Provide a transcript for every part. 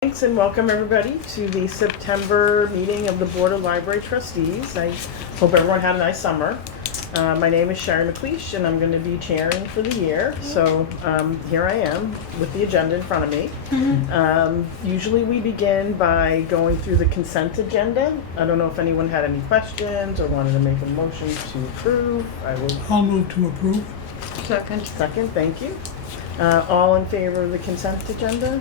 Thanks and welcome everybody to the September meeting of the Board of Library Trustees. I hope everyone had a nice summer. My name is Sharon McLeish and I'm going to be chairing for the year. So here I am with the agenda in front of me. Usually we begin by going through the consent agenda. I don't know if anyone had any questions or wanted to make a motion to approve. I'll move to approve. Second, thank you. All in favor of the consent agenda?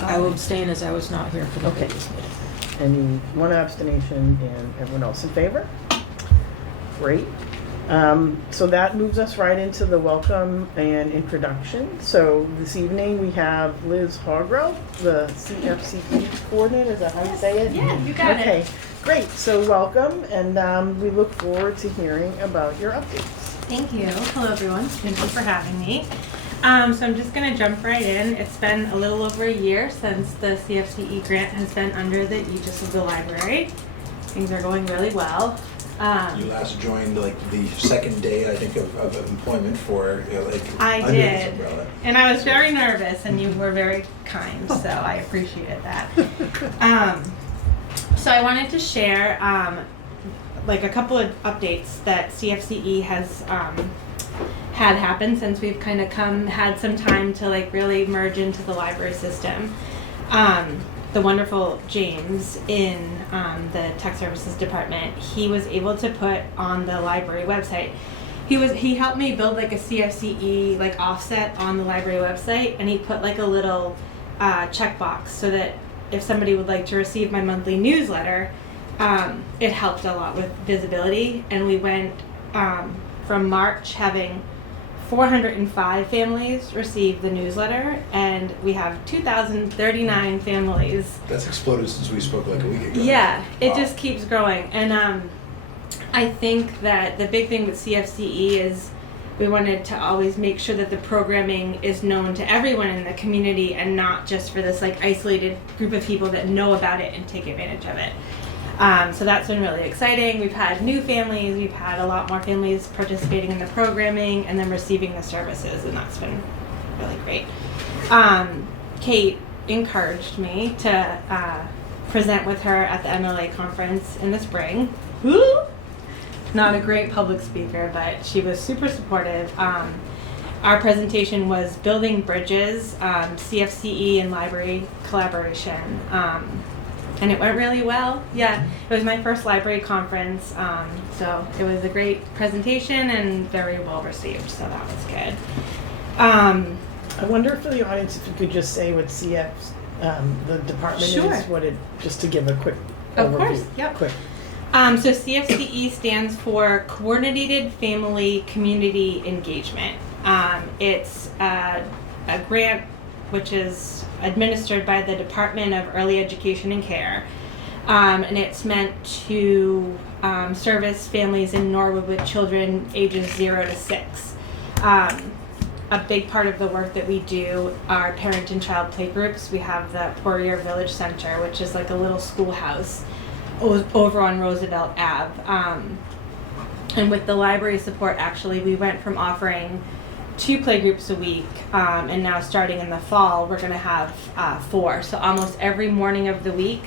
I will abstain as I was not here for the Okay. previous meeting. Any one abstention and everyone else in favor? Great. So that moves us right into the welcome and introduction. So this evening we have Liz Hargrove, the CFCE coordinator. Is that how you say it? Yeah, you got it. Okay, great. So welcome, and we look forward to hearing about your updates. Thank you. Hello, everyone. Thank you for having me. So I'm just going to jump right in. It's been a little over a year since the CFCE grant has been under the aegis of the library. Things are going really well. You last joined like the second day, I think, of employment for I under did. this umbrella. And I was very nervous, and you were very kind, so I appreciated that. So I wanted to share like a couple of updates that CFCE has had happen since we've kind of had some time to like really merge into the library system. The wonderful James in the tech services department, he was able to put on the library website. He helped me build like a CFCE like offset on the library website, and he put like a little checkbox so that if somebody would like to receive my monthly newsletter, it helped a lot with visibility. And we went from March having 405 families receive the newsletter, and we have 2,039 families. That's exploded since we spoke like a week ago. Yeah, it Wow. just keeps growing. And I think that the big thing with CFCE is we wanted to always make sure that the programming is known to everyone in the community and not just for this like isolated group of people that know about it and take advantage of it. So that's been really exciting. We've had new families, we've had a lot more families participating in the programming and then receiving the services, and that's been really great. Kate encouraged me to present with her at the MLA conference in the spring. Woo! Not a great public speaker, but she was super supportive. Our presentation was Building Bridges, CFCE and Library Collaboration. And it went really well. Yeah, it was my first library conference, so it was a great presentation and very well received, so that was good. I wonder for the audience if you could just say what the department Sure. is, just to give a quick Of overview. course, yep. Quick. So CFCE stands for Coordinated Family Community Engagement. It's a grant which is administered by the Department of Early Education and Care. And it's meant to service families in Norwood with children ages 0 to 6. A big part of the work that we do are parent and child play groups. We have the Poirier Village Center, which is like a little schoolhouse over on Roosevelt Ave. And with the library support, actually, we went from offering 2 play groups a week, and now starting in the fall, we're going to have 4. So almost every morning of the week,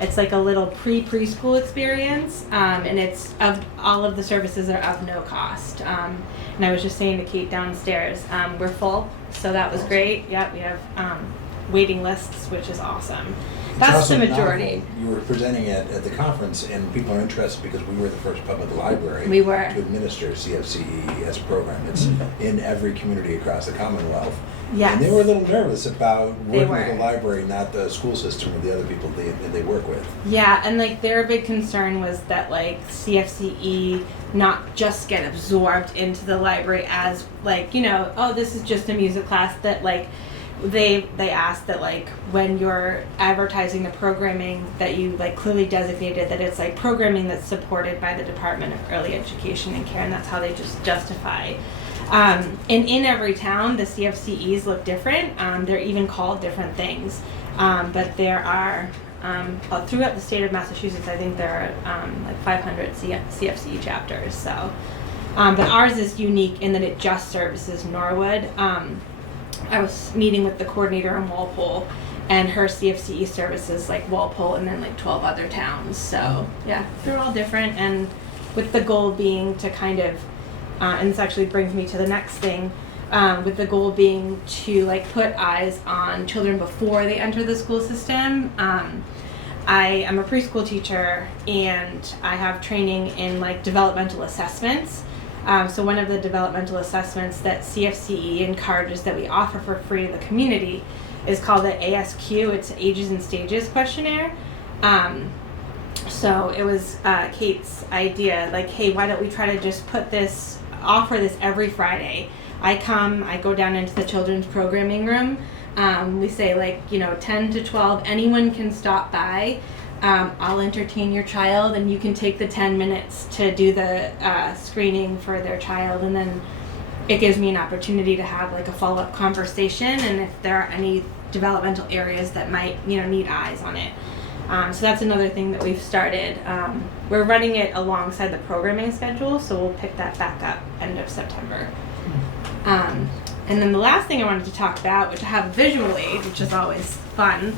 it's like a little preschool experience, and it's all of the services are of no cost. And I was just saying to Kate downstairs, we're full, so that was great. Yeah, we have waiting lists, which is awesome. That's also the majority. novel. You were presenting at the conference, and people are interested because we were the first public library We were. to administer CFCE as a program. It's in every community across the Commonwealth. Yes. And they were a little nervous about They working with were. the library, not the school system or the other people they work with. Yeah, and like their big concern was that like CFCE not just get absorbed into the library as like, oh, this is just a music class that like they ask that like when you're advertising the programming that you like clearly designated that it's like programming that's supported by the Department of Early Education and Care, and that's how they just justify. And in every town, the CFCEs look different. They're even called different things, but there are throughout the state of Massachusetts. I think there are like 500 CFCE chapters. So, but ours is unique in that it just services Norwood. I was meeting with the coordinator in Walpole, and her CFCE services like Walpole and then like 12 other towns. So yeah, they're all different, and with the goal being to kind of, and this actually brings me to the next thing, with the goal being to like put eyes on children before they enter the school system. I am a preschool teacher, and I have training in like developmental assessments. So one of the developmental assessments that CFCE encourages that we offer for free to the community is called the ASQ. It's Ages and Stages questionnaire. So it was Kate's idea, like, hey, why don't we try to just offer this every Friday. I go down into the children's programming room. We say like, 10 to 12, anyone can stop by. I'll entertain your child, and you can take the 10 minutes to do the screening for their child, and then it gives me an opportunity to have like a follow-up conversation, and if there are any developmental areas that might need eyes on it. So that's another thing that we've started. We're running it alongside the programming schedule, so we'll pick that back up end of September. And then the last thing I wanted to talk about, which I have a visual aid, which is always fun,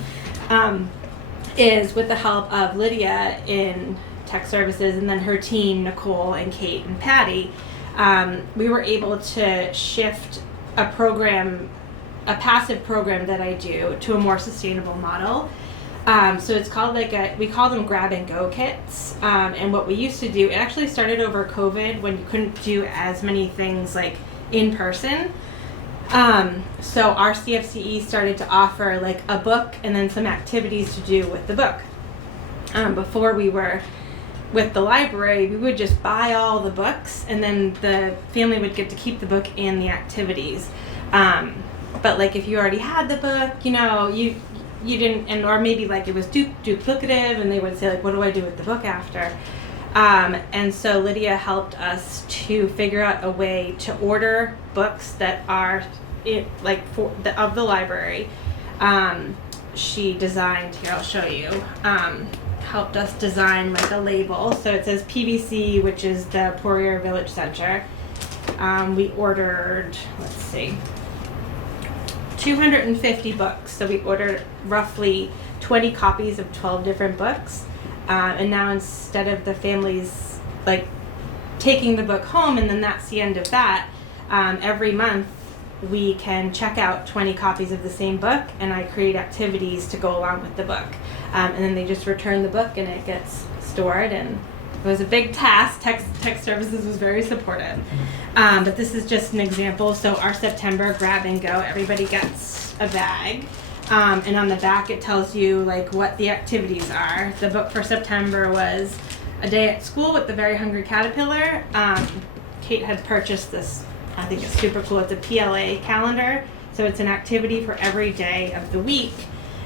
is with the help of Lydia in tech services and then her team, Nicole and Kate and Patty, we were able to shift a passive program that I do to a more sustainable model. So it's called we call them grab and go kits. And what we used to do, it actually started over COVID when you couldn't do as many things like in person. So our CFCE started to offer like a book and then some activities to do with the book. Before we were with the library, we would just buy all the books, and then the family would get to keep the book and the activities. But like if you already had the book, you didn't, or maybe like it was duplicative, and they would say like, what do I do with the book after? And so Lydia helped us to figure out a way to order books that are of the library. She designed, here I'll show you, helped us design like a label. So it says PVC, which is the Poirier Village Center. We ordered, 250 books. So we ordered roughly 20 copies of 12 different books. And now instead of the families like taking the book home and then that's the end of that, every month we can check out 20 copies of the same book, and I create activities to go along with the book. And then they just return the book and it gets stored, and it was a big task. Tech Services was very supportive. But this is just an example. So our September grab and go, everybody gets a bag. And on the back it tells you like what the activities are. The book for September was A Day at School with the Very Hungry Caterpillar. Kate had purchased this, I think it's super cool. It's a PLA calendar. So it's an activity for every day of the week.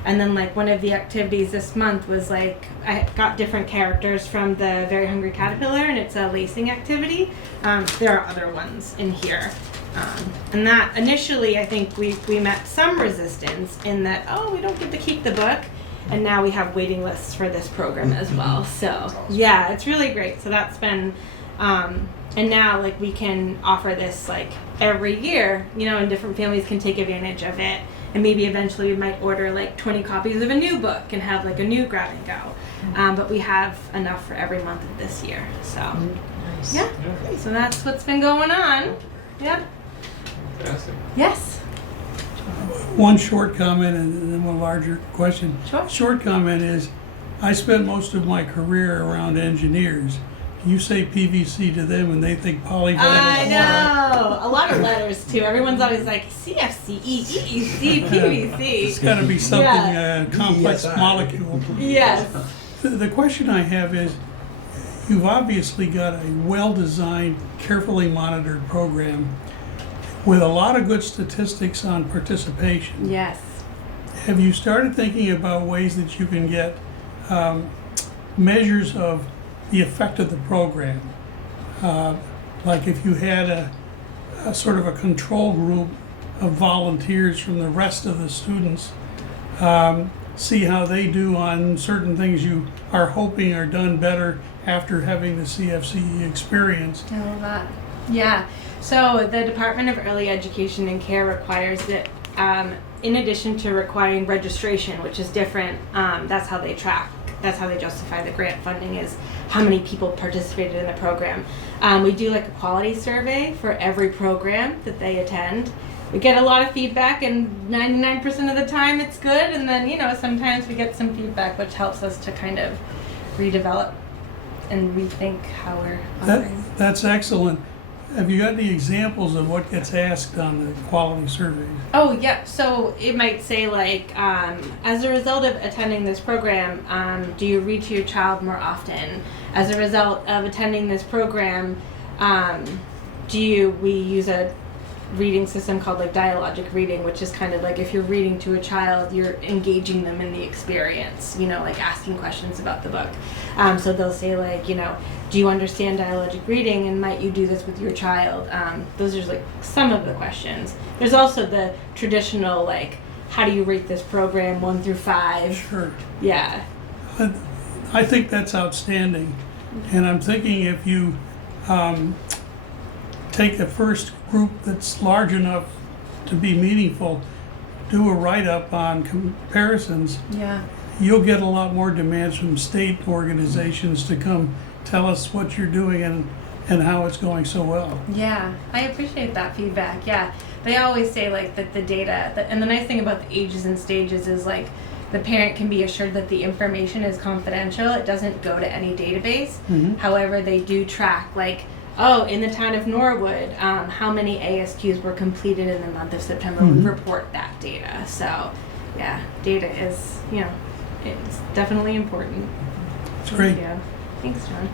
And then like one of the activities this month was like, I got different characters from the Very Hungry Caterpillar, and it's a lacing activity. There are other ones in here. And that initially, I think we met some resistance in that, we don't get to keep the book. And now we have waiting lists for this program as well. So yeah, it's really great. So that's been, and now like we can offer this like every year, and different families can take advantage of it. And maybe eventually we might order like 20 copies of a new book and have like a new grab and go. But we have enough for every month of this year. So Nice. yeah, so that's what's been going on. Yep. Fantastic. Yes. One short comment and then one larger question. Sure. Short comment is, I spent most of my career around engineers. You say PVC to them and they think polyvinyl. I know. A lot of letters too. Everyone's always like CFCE, EEC, PVC. It's got to be something, Yeah. complex ESI. molecule. Yes. The question I have is, you've obviously got a well-designed, carefully monitored program. with a lot of good statistics on participation. Yes. Have you started thinking about ways that you can get measures of the effect of the program? Like if you had a sort of a control group of volunteers from the rest of the students, see how they do on certain things you are hoping are done better after having the CFCE experience. I love that. Yeah. So the Department of Early Education and Care requires that, in addition to requiring registration, which is different, that's how they track. That's how they justify the grant funding, is how many people participated in the program. We do like a quality survey for every program that they attend. We get a lot of feedback, and 99% of the time it's good, and then, you know, sometimes we get some feedback which helps us to kind of redevelop and rethink how we're operating. That's excellent. Have you got any examples of what gets asked on the quality surveys? Oh, yeah. So it might say, like, as a result of attending this program, do you read to your child more often? As a result of attending this program, we use a reading system called like dialogic reading, which is kind of like if you're reading to a child, you're engaging them in the experience, you know, like asking questions about the book. So they'll say, like, you know, do you understand dialogic reading, and might you do this with your child? Those are like some of the questions. There's also the traditional, like, how do you rate this program 1 through 5? Sure. Yeah. I think that's outstanding. And I'm thinking if you take the first group that's large enough to be meaningful, do a write-up on comparisons, Yeah. you'll get a lot more demands from state organizations to come tell us what you're doing and how it's going so well. Yeah, I appreciate that feedback. Yeah, they always say, like, that the data, and the nice thing about the ages and stages is, like, the parent can be assured that the information is confidential. It doesn't go to any database. Mhm. However, they do track, like, oh, in the town of Norwood, how many ASQs were completed in the month of September. We report that data. So, yeah, data is, you know, it's definitely important. It's great. Yeah. Thanks, John.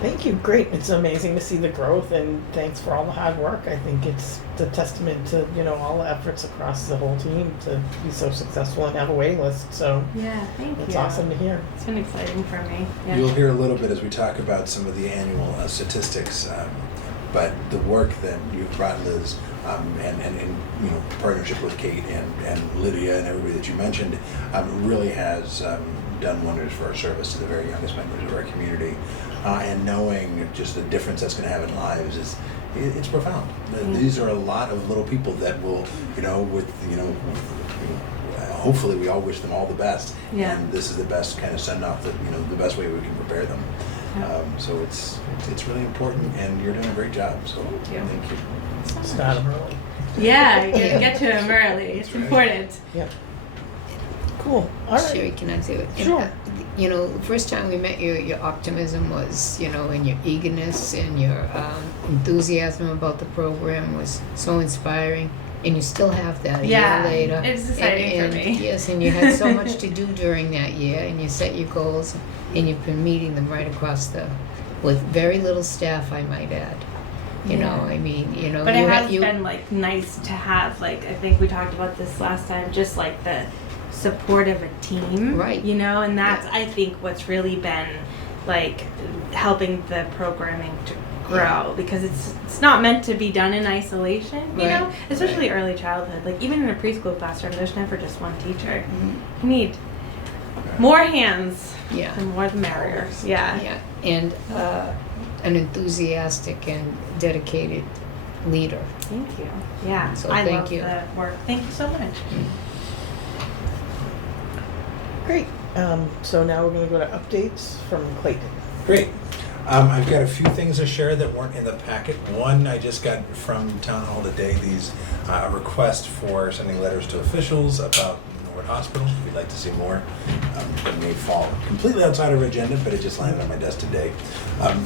Thank you. Great. It's amazing to see the growth, and thanks for all the hard work. I think it's a testament to, you know, all the efforts across the whole team to be so successful and have a waiting list. So Yeah, thank you. it's awesome to hear. It's been exciting for me. Yeah. You'll hear a little bit as we talk about some of the annual statistics, but the work that you've brought, Liz, and you know, partnership with Kate and Lydia and everybody that you mentioned, really has done wonders for our service to the very youngest members of our community. And knowing just the difference that's going to have in lives it's profound. These are a lot of little people that will, you know, hopefully we all wish them all the best. Yeah. And this is the best kind of send off, that, you know, the best way we can prepare them. So it's really important, and you're doing a great job. So thank you. Start 'em early. Yeah, you gotta get to them early. It's That's right. important. Yep. Cool. All right. Sherry, can I say it? And, Sure. you know, the first time we met you, your optimism was, you know, and your eagerness and your enthusiasm about the program was so inspiring. And you still have that a Yeah, year later. it's exciting for And me. yes, and you had so much to do during that year, and you set your goals, and you've been meeting them right across with very little staff, I might add. You know, I mean, you know. But you it had- has been, like, nice to have, like, I think we talked about this last time, just like the support of a team. Right. You know, and that's, Yeah. I think, what's really been, like, helping the programming to grow, because it's not meant to be done in isolation, you Right. know, especially early childhood. Like, even in a preschool classroom, there's never just one teacher. Mhm. You need more hands. Yeah. The more the merrier. Always. Yeah. Yeah, and an enthusiastic and dedicated leader. Thank you. Yeah. So I thank love you. the work. Thank you so much. Great. So now we're going to go to updates from Clayton. Great. I've got a few things to share that weren't in the packet. One, I just got from Town Hall today, a request for sending letters to officials about Norwood Hospital. If you'd like to see more, it may fall completely outside of our agenda, but it just landed on my desk today.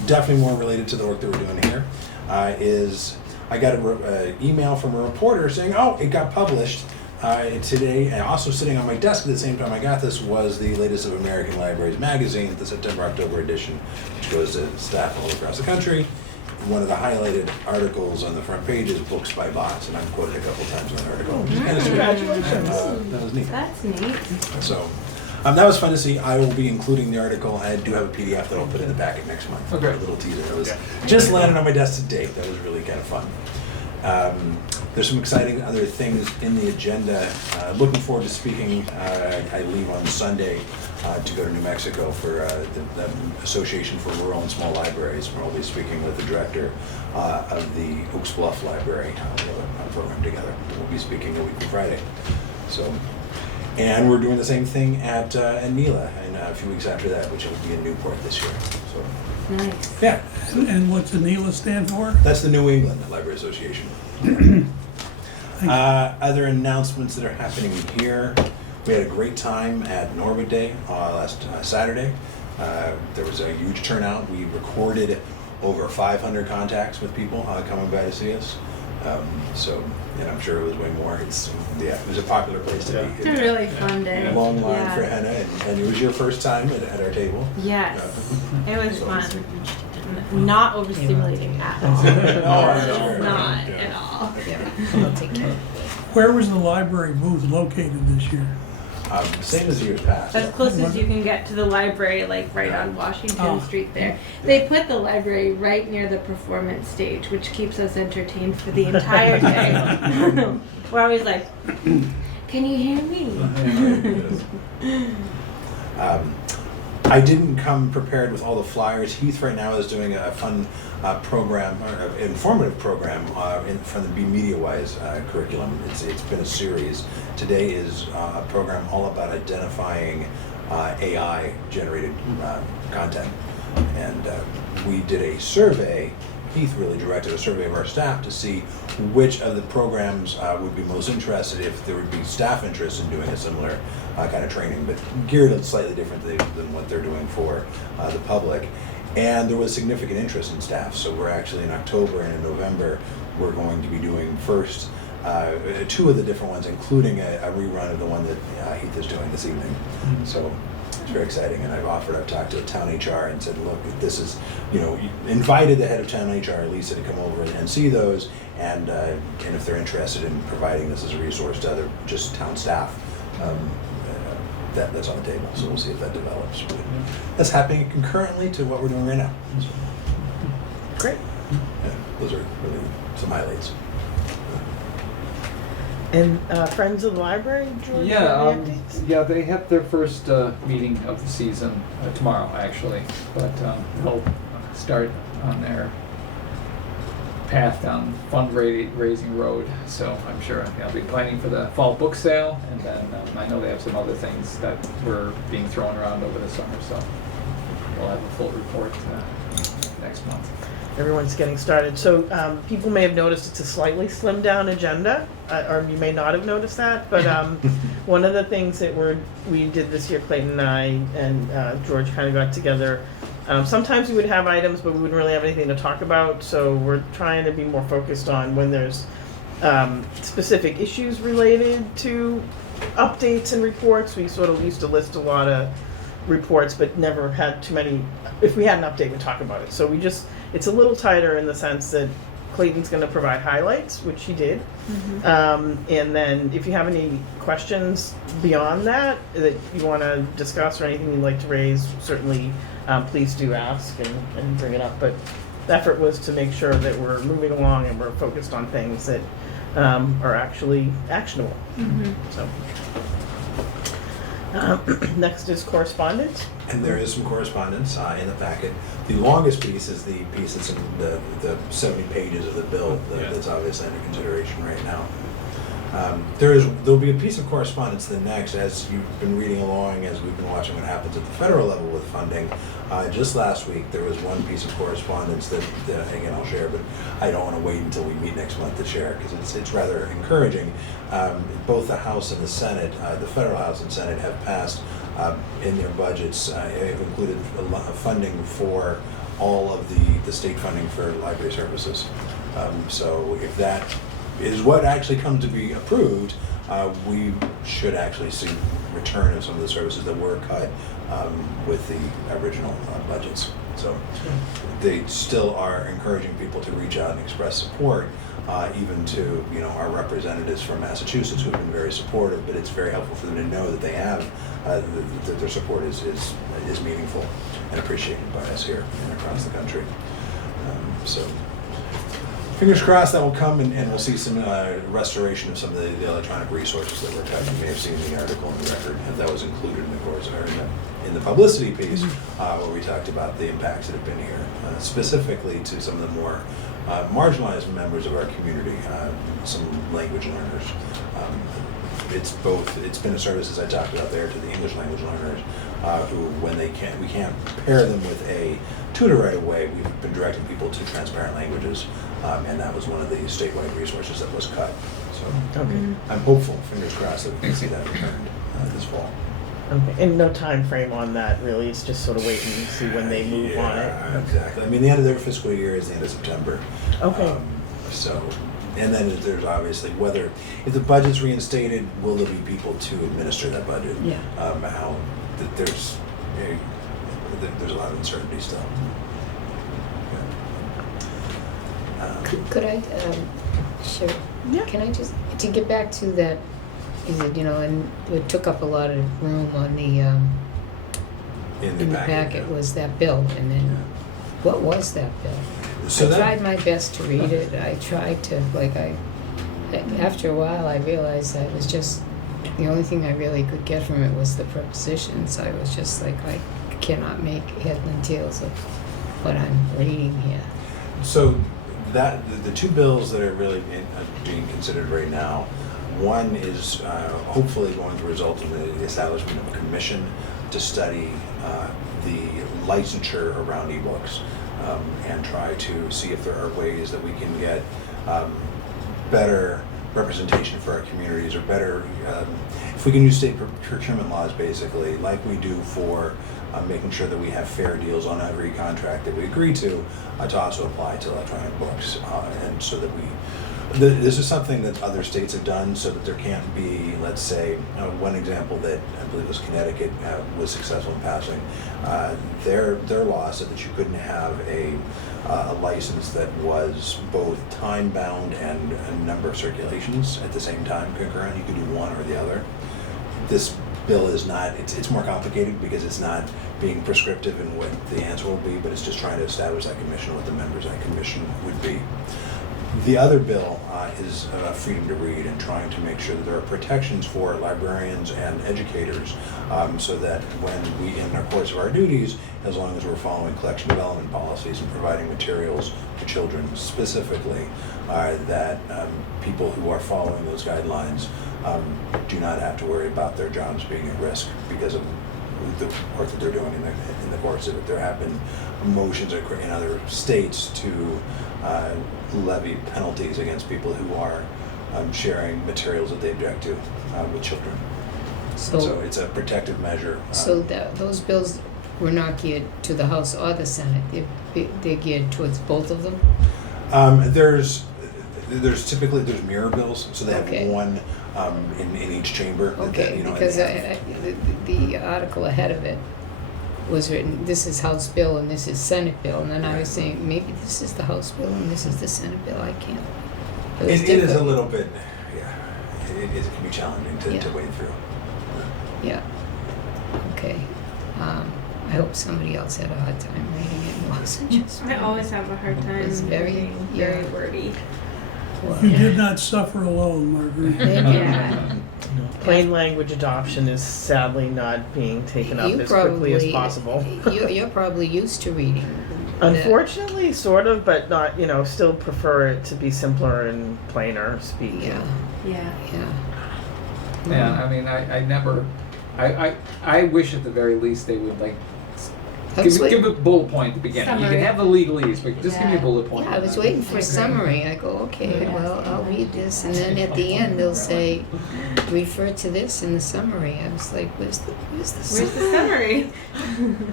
Definitely more related to the work that we're doing here. I got an email from a reporter saying, oh, it got published Today, and also sitting on my desk at the same time I got this, was the latest of American Libraries magazine, the September-October edition, which goes to staff all across the country. One of the highlighted articles on the front page is books by bots, and I'm quoted a couple times in the article, which is kind of sweet. Congratulations. That was neat. That's neat. So that was fun to see. I will be including the article. I do have a PDF that I'll put in the packet next month. Okay. A little teaser. That was just landed on my desk today. That was really kind of fun. There's some exciting other things in the agenda. Looking forward to speaking. I leave on Sunday to go to New Mexico for the Association for Rural and Small Libraries, where I'll be speaking with the director of the Oaks Bluff Library. We have a program together. We'll be speaking a week from Friday. So, and we're doing the same thing at NELA, and a few weeks after that, which will be in Newport this year. So, Nice. yeah. And what's the NELA stand for? That's the New England Library Association. Other announcements that are happening here. We had a great time at Norwood Day last Saturday. There was a huge turnout. We recorded over 500 contacts with people coming by to see us. And I'm sure it was way more. It was a popular place to be. It's a really fun day. Long line Yeah. for henna, and it was your first time at our table. Yes, it was fun. Not overstimulating at all. Oh, Not at all. Yeah, I'll take care. Where was the library booth located this year? Same as years past. As close as you can get to the library, like right on Washington Street there. They put the library right near the performance stage, which keeps us entertained for the entire day. We're always like, can you hear me? I didn't come prepared with all the flyers. Heath right now is doing a fun program, or an informative program from the Be Media-Wise curriculum. It's been a series. Today is a program all about identifying AI-generated content. And we did a survey. Heath really directed a survey of our staff to see which of the programs would be most interested, if there would be staff interest in doing a similar kind of training, but geared slightly differently than what they're doing for the public. And there was significant interest in staff, so we're actually in October and in November, we're going to be doing first two of the different ones, including a rerun of the one that Heath is doing this evening. So it's very exciting, and I've talked to town HR and said, look, this is, invited the head of town HR, Lisa, to come over and see those, and if they're interested in providing this as a resource to other just town staff, that's on the table. So we'll see if that develops. But that's happening concurrently to what we're doing right now. So, Great. yeah, those are really some highlights. And Friends of the Library, George, Yeah, any updates? yeah, they have their first meeting of the season tomorrow, actually, but they'll start on their path down fundraising road. So I'm sure they'll be planning for the fall book sale, and then I know they have some other things that were being thrown around over the summer. So we'll have a full report next month. Everyone's getting started. So people may have noticed it's a slightly slimmed down agenda, or you may not have noticed that. But one of the things that we did this year, Clayton and I and George kind of got together. Sometimes we would have items, but we wouldn't really have anything to talk about. So we're trying to be more focused on when there's specific issues related to updates and reports. We sort of used to list a lot of reports, but never had too many. If we had an update, we'd talk about it. So it's a little tighter in the sense that Clayton's going to provide highlights, which he did. Mm-hmm. And then if you have any questions beyond that you want to discuss or anything you'd like to raise, certainly please do ask and bring it up. But the effort was to make sure that we're moving along and we're focused on things that are actually actionable. Mm-hmm. So. Next is correspondence. And there is some correspondence in the packet. The longest piece is the piece that's in the 70 pages of the bill that's obviously under consideration right now. There'll be a piece of correspondence the next, as you've been reading along, as we've been watching what happens at the federal level with funding. Just last week, there was one piece of correspondence that again, I'll share, but I don't want to wait until we meet next month to share, because it's rather encouraging. Both the House and the Senate, the federal House and Senate, have passed in their budgets, have included a lot of funding for all of the state funding for library services. So if that is what actually comes to be approved, we should actually see return of some of the services that were cut with the original budgets. So they still are encouraging people to reach out and express support, even to our representatives from Massachusetts who have been very supportive. But it's very helpful for them to know that they have that their support is meaningful and appreciated by us here and across the country. So fingers crossed that will come, and we'll see some restoration of some of the electronic resources that were cut. You may have seen the article in the record that was included in the course, or in the publicity piece, where we talked about the impacts that have been here, specifically to some of the more marginalized members of our community, some language learners. It's been a service, as I talked about there, to the English language learners, who, when we can't pair them with a tutor right away, we've been directing people to transparent languages, and that was one of the statewide resources that was cut. So I'm hopeful, fingers crossed, that we can see that returned this fall. Okay, and no time frame on that really. It's just sort of waiting and see when they move on it. Yeah, exactly. I mean, the end of their fiscal year is the end of September. Okay. And then there's obviously if the budget's reinstated, will there be people to administer that budget? Yeah. There's a lot of uncertainty still. Could I, sure. Yeah. Can I just, to get back to that, is it, and it took up a lot of room on the, In in the packet was that bill, and then, what was that bill? So I tried my best to read it, I tried to, after a while, I realized I was just, the only thing I really could get from it was the prepositions. I was just like, I cannot make head and tails of what I'm reading here. So the two bills that are really being considered right now, one is hopefully going to result in the establishment of a commission to study the licensure around ebooks, and try to see if there are ways that we can get better representation for our communities, or better, if we can use state procurement laws basically, like we do for making sure that we have fair deals on every contract that we agree to also apply to electronic books, and so that this is something that other states have done, so that there can't be, let's say, one example that I believe was Connecticut was successful in passing. Their law said that you couldn't have a license that was both time-bound and a number of circulations at the same time concurrent. You could do one or the other. This bill is not, it's more complicated because it's not being prescriptive in what the answer will be, but it's just trying to establish that commission, what the members of that commission would be. The other bill is freedom to read, and trying to make sure that there are protections for librarians and educators, so that when we, in the course of our duties, as long as we're following collection development policies and providing materials to children specifically, that people who are following those guidelines do not have to worry about their jobs being at risk because of the work that they're doing in the course of it. There have been motions in other states to levy penalties against people who are sharing materials that they object to with children. So it's a protective measure. So those bills were not geared to the House or the Senate. They're geared towards both of them? There's typically mirror bills, so they have Okay. one in each chamber. Okay, because the article ahead of it was written, this is House bill and this is Senate bill, and then I was saying, maybe this is the House bill and this is the Senate bill. I can't. It is a little bit, it can be challenging to wade through. Yeah. Okay. I hope somebody else had a hard time reading it. It wasn't just I always have a hard time. It's very- reading, very yeah. wordy. well, You did not suffer alone, Marguerite. Thank you. Yeah. Plain language adoption is sadly not being taken up You as quickly as probably- possible. You're probably used to reading. Unfortunately, sort of, but not, still prefer it to be simpler and plainer speaking. Yeah, Yeah. yeah. Yeah, I mean, I wish at the very least they would give a bullet point at the beginning. You Summary. can have the legalese, but just give me a Yeah. bullet point. Yeah, I was waiting for a summary. I go, okay, well, I'll read this, and then at the end they'll say, refer to this in the summary. I was like, where's the Where's summary? the summary?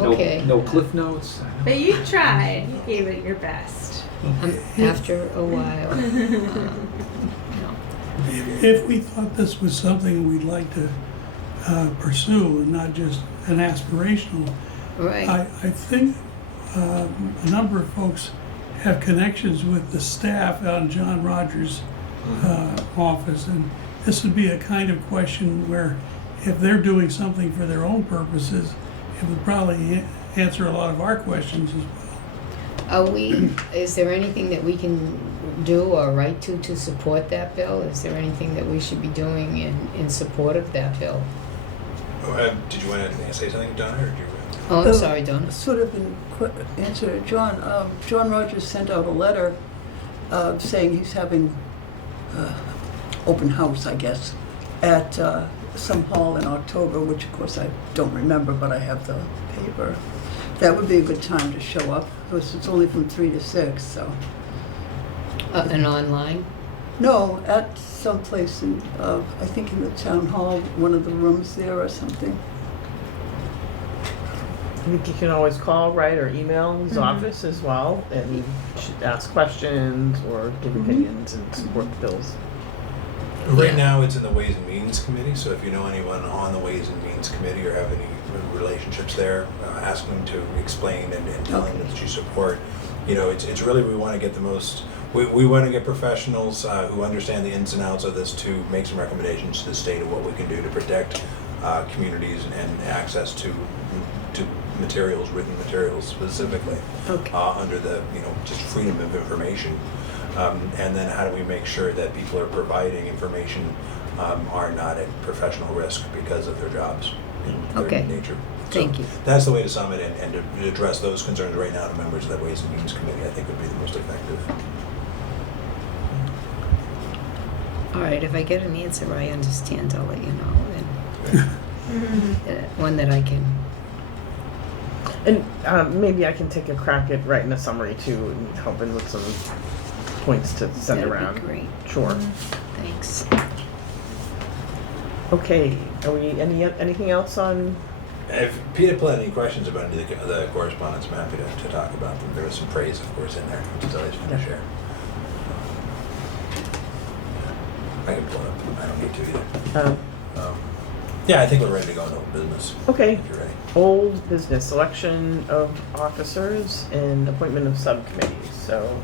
Okay. No cliff notes. But you tried. You gave it your best. After a while. No. If we thought this was something we'd like to pursue and not just an aspirational, Right. I think a number of folks have connections with the staff on John Rogers' office, and this would be a kind of question where if they're doing something for their own purposes, it would probably answer a lot of our questions as well. Is there anything that we can do or write to support that bill? Is there anything that we should be doing in support of that bill? Did you want to say something, Donna, or do you? Oh, I'm sorry, Donna. Sort of in answer to John, John Rogers sent out a letter saying he's having open house, I guess, at some hall in October, which of course I don't remember, but I have the paper. That would be a good time to show up, because it's only from 3 to 6, so. And online? No, at some place in, I think in the town hall, one of the rooms there or something. I think you can always call, write, or email his office as well, and you should ask questions or give opinions and support the bills. Right now, it's in the Ways and Means Committee, so if you know anyone on the Ways and Means Committee or have any relationships there, ask them to explain and tell them that you support. You know, it's really, we want to get the most, we want to get professionals who understand the ins and outs of this to make some recommendations to the state of what we can do to protect communities and access to materials, written materials specifically, under the, just freedom of information. And then how do we make sure that people are providing information are not at professional risk because of their jobs in their nature. Thank you. That's the way to sum it, and to address those concerns right now to members of the Ways and Means Committee, I think would be the most effective. All right, if I get an answer I understand, I'll let you know. And one that I can. And maybe I can take a crack at writing a summary too and helping with some points to send That'd around. be great. Sure. Thanks. Okay. Are we anything else on? If Peter had any questions about any of the correspondence, I'm happy to talk about them. There was some praise, of course, in there, which is always fun to share. I can pull it up. I don't need to either. Yeah, I think we're ready to go into old business. Okay. If you're ready. Old business, selection of officers and appointment of subcommittees. So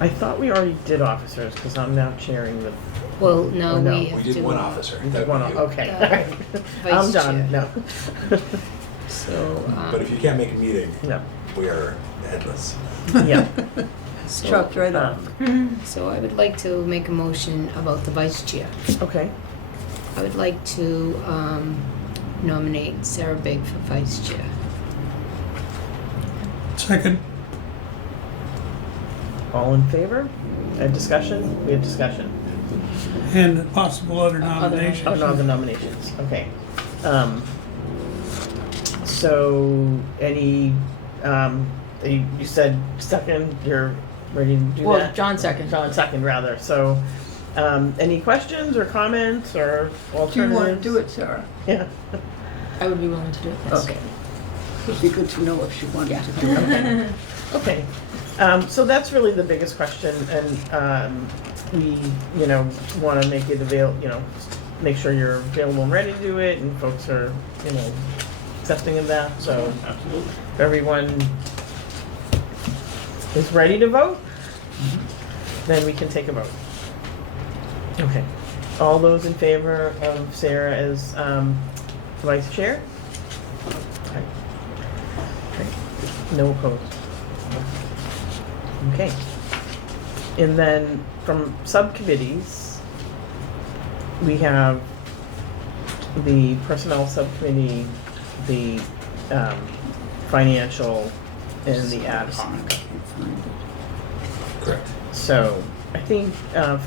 I thought we already did officers because I'm now chairing the. Well, no, Oh, no. we We have did to. one officer. We That did would one. be you. Okay. Vice I'm done. chair. No. So. But if you can't make a meeting, No. we are headless. Yeah. So, Chopped right off. So I would like to make a motion about the vice chair. Okay. I would like to nominate Sarah Big for vice chair. Second, All in favor? Discussion? We have discussion. and possible other nominations. Oh, no, the nominations. Okay. So, any, you said second, you're ready to do Well, that? John second. John second, rather. So, any questions or comments or alternatives? Do you want to do it, Sarah? Yeah. I would be willing to do it. Yes. Okay. It'd be good to know if she wanted to do it. Okay. So that's really the biggest question, and we, want to make it available. Make sure you're available and ready to do it, and folks are, accepting of that. So, if everyone is ready to vote, then we can take a vote. Okay. All those in favor of Sarah as vice chair? Okay. No opposed. Okay. And then from subcommittees, we have the personnel subcommittee, the financial, and the ad hoc. Correct. So I think a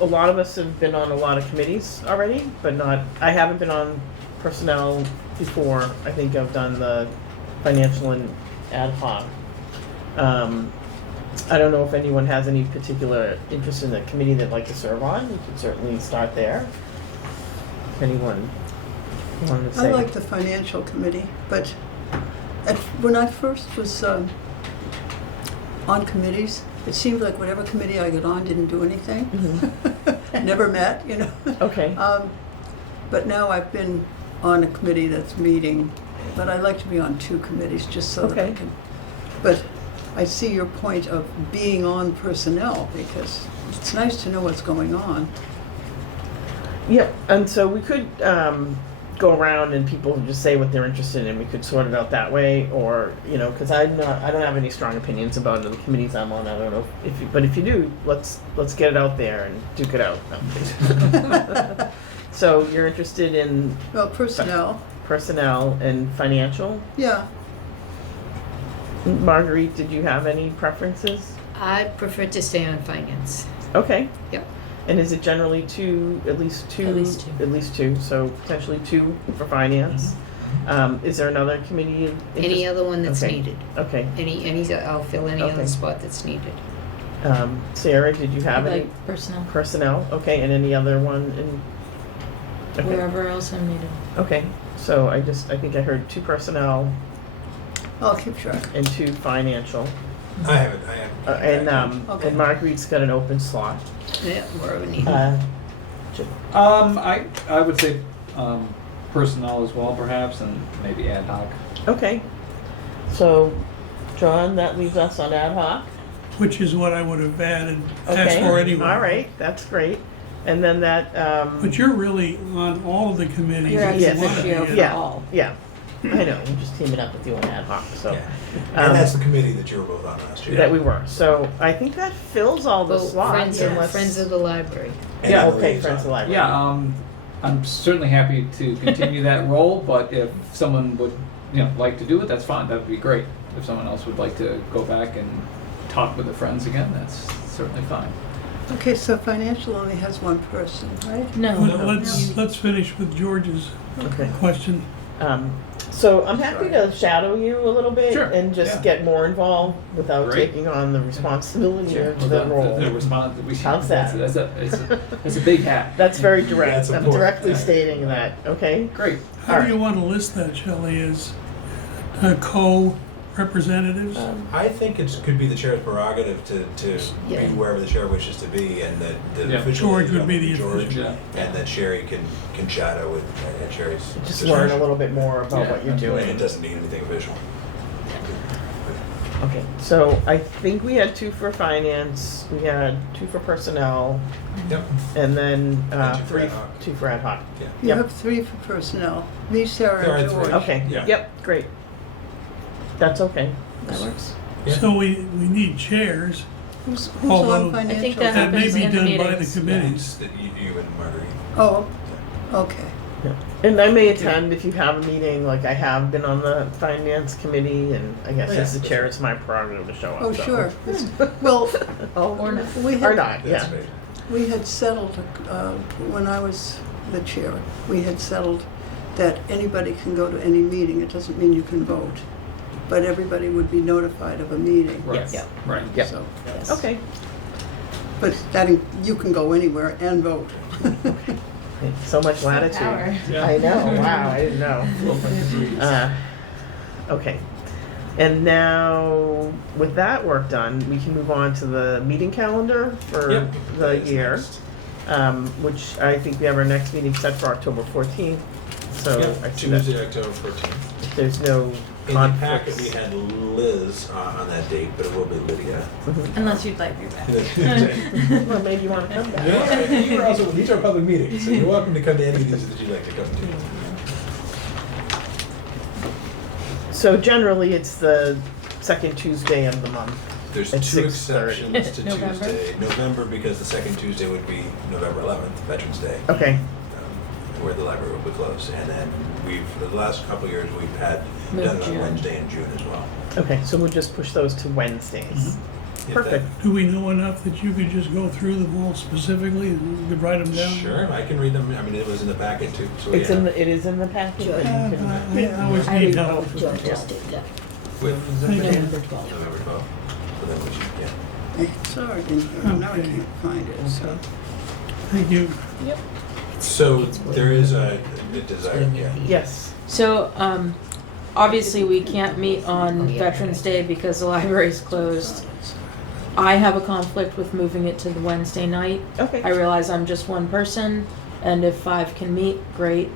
lot of us have been on a lot of committees already, but I haven't been on personnel before. I think I've done the financial and ad hoc. I don't know if anyone has any particular interest in the committee they'd like to serve on. You could certainly start there. If anyone wanted to say. I like the financial committee, but when I first was on committees, it seemed like whatever committee I got on didn't do anything. never met, you know. Okay. But now I've been on a committee that's meeting, but I like to be on 2 committees just so that I Okay. can. But I see your point of being on personnel because it's nice to know what's going on. Yep, and so we could go around and people just say what they're interested in. We could sort it out that way, or because I don't have any strong opinions about the committees I'm on. I don't know if you, but if you do, let's get it out there and duke it out. No. So you're interested in Well, personnel, personnel and financial. yeah. Marguerite, did you have any preferences? I prefer to stay on finance. Okay. Yep. And is it generally two, at least two? At least two. At least two, so potentially 2 for finance. Is there another committee of Any interest? other one that's Okay. needed. Okay. I'll fill any Okay. other spot that's needed. Sarah, did you have any Like personnel, personnel? Okay, and any other one in? Okay. wherever else I'm needed. Okay, so I think I heard 2 personnel I'll keep track. and 2 financial. I have it. Okay. And Marguerite's got an open slot. Yeah, wherever needed. Jim. I would say personnel as well, perhaps, and maybe ad hoc. Okay, so John, that leaves us on ad hoc. Which is what I would have asked Okay, for anyway. all right, that's great. And then that. But you're really on all of the committees. You're if you actually wanna the chair be. for Yeah, all. yeah. I know, I'm just teaming up with you on ad hoc, so. Yeah. And that's the committee that you were both on last year. That we were. So I think that fills all the Well, slots. Friends of the library. And Yeah, the okay, liaison. Friends of the Library. Yeah, I'm certainly happy to continue that role, but if someone would, like to do it, that's fine. That would be great. If someone else would like to go back and talk with the friends again, that's certainly fine. Okay, so financial only has 1 person, right? No. Let's finish with George's Okay. question. So I'm happy to shadow you a little bit Sure, and just yeah. get more involved without Great. taking on the responsibility Sure. of the role. The response that we How's that? That's a big hat. That's very direct. That's I'm important. directly stating that. Okay. Great. How All do you right. want to list that, Shelley, as co-representatives? I think it could be the chair's prerogative to Yeah. be wherever the chair wishes to be, and that the Yeah. official George would liaison be the George, official. Yeah. and that Sherry can shadow with Sherry's. Just discretion. learn a little bit more about Yeah, what you're absolutely. And it doing. doesn't need anything official. Okay. So I think we had 2 for finance. We had 2 for personnel, Yep. and then And 2 for 3, ad hoc. 2 for ad hoc. Yeah. You Yep. have 3 for personnel, me, Sarah, There and are 3. George. Okay. Yeah. Yep. Great. That's okay. That works. Yeah. So we need chairs. Who's Although- on I financial? think that That may happens be in the done by the meetings. committees. That you and Marguerite. Oh, okay. Yeah. And I may attend if you have a meeting, like I have been on the finance committee, and I guess Oh, yeah. as the chair, it's my prerogative to show up. Oh, so. sure. Well, Oh, Or not. we Or had, not, yeah. That's right. we had settled, when I was the chair, we had settled that anybody can go to any meeting. It doesn't mean you can vote, but everybody would be notified of a meeting. Right. Yes. Right. Yep. So, Yes. Okay. but you can go anywhere and vote. So much latitude. Power. Yeah. I know. Wow, I didn't know. Okay. And now, with that work done, we can move on to the meeting calendar for Yep. the That is year, next. which I think we have our next meeting set for October 14th. So Yep, I see that Tuesday, October 14th. there's no In the packet, we conflicts. had Liz on that date, but it will be Lydia. Unless you'd like me back. Well, maybe you want to come back. Yeah, you were also, these are public meetings, so you're welcome to come to any of these that you'd like to come to. So generally, it's the second Tuesday of the month. There's At 2 6:30. exceptions to November? Tuesday. November, because the second Tuesday would be November 11th, Veterans Day, Okay. where the library will be closed. And then the last couple of years, we've had Move done it on June. Wednesday in June as well. Okay, so we'll just push those to Wednesdays. If Perfect. Do we know enough that you could just go through them all specifically and you could write them that- down? Sure, I can read them. I mean, it was in the packet too, so It yeah. is in the packet. but you Uh, can- I always I need recall help. George just did that. With November 12th. November 12th. So then we should, yeah. I saw it in here, now I Okay. can't find it, so. Thank you. So there is a desire, yeah. Yes. So, obviously, we can't meet on Veterans Day because the library's closed. I have a conflict with moving it to the Wednesday night. Okay. I realize I'm just one person, and if 5 can meet, great.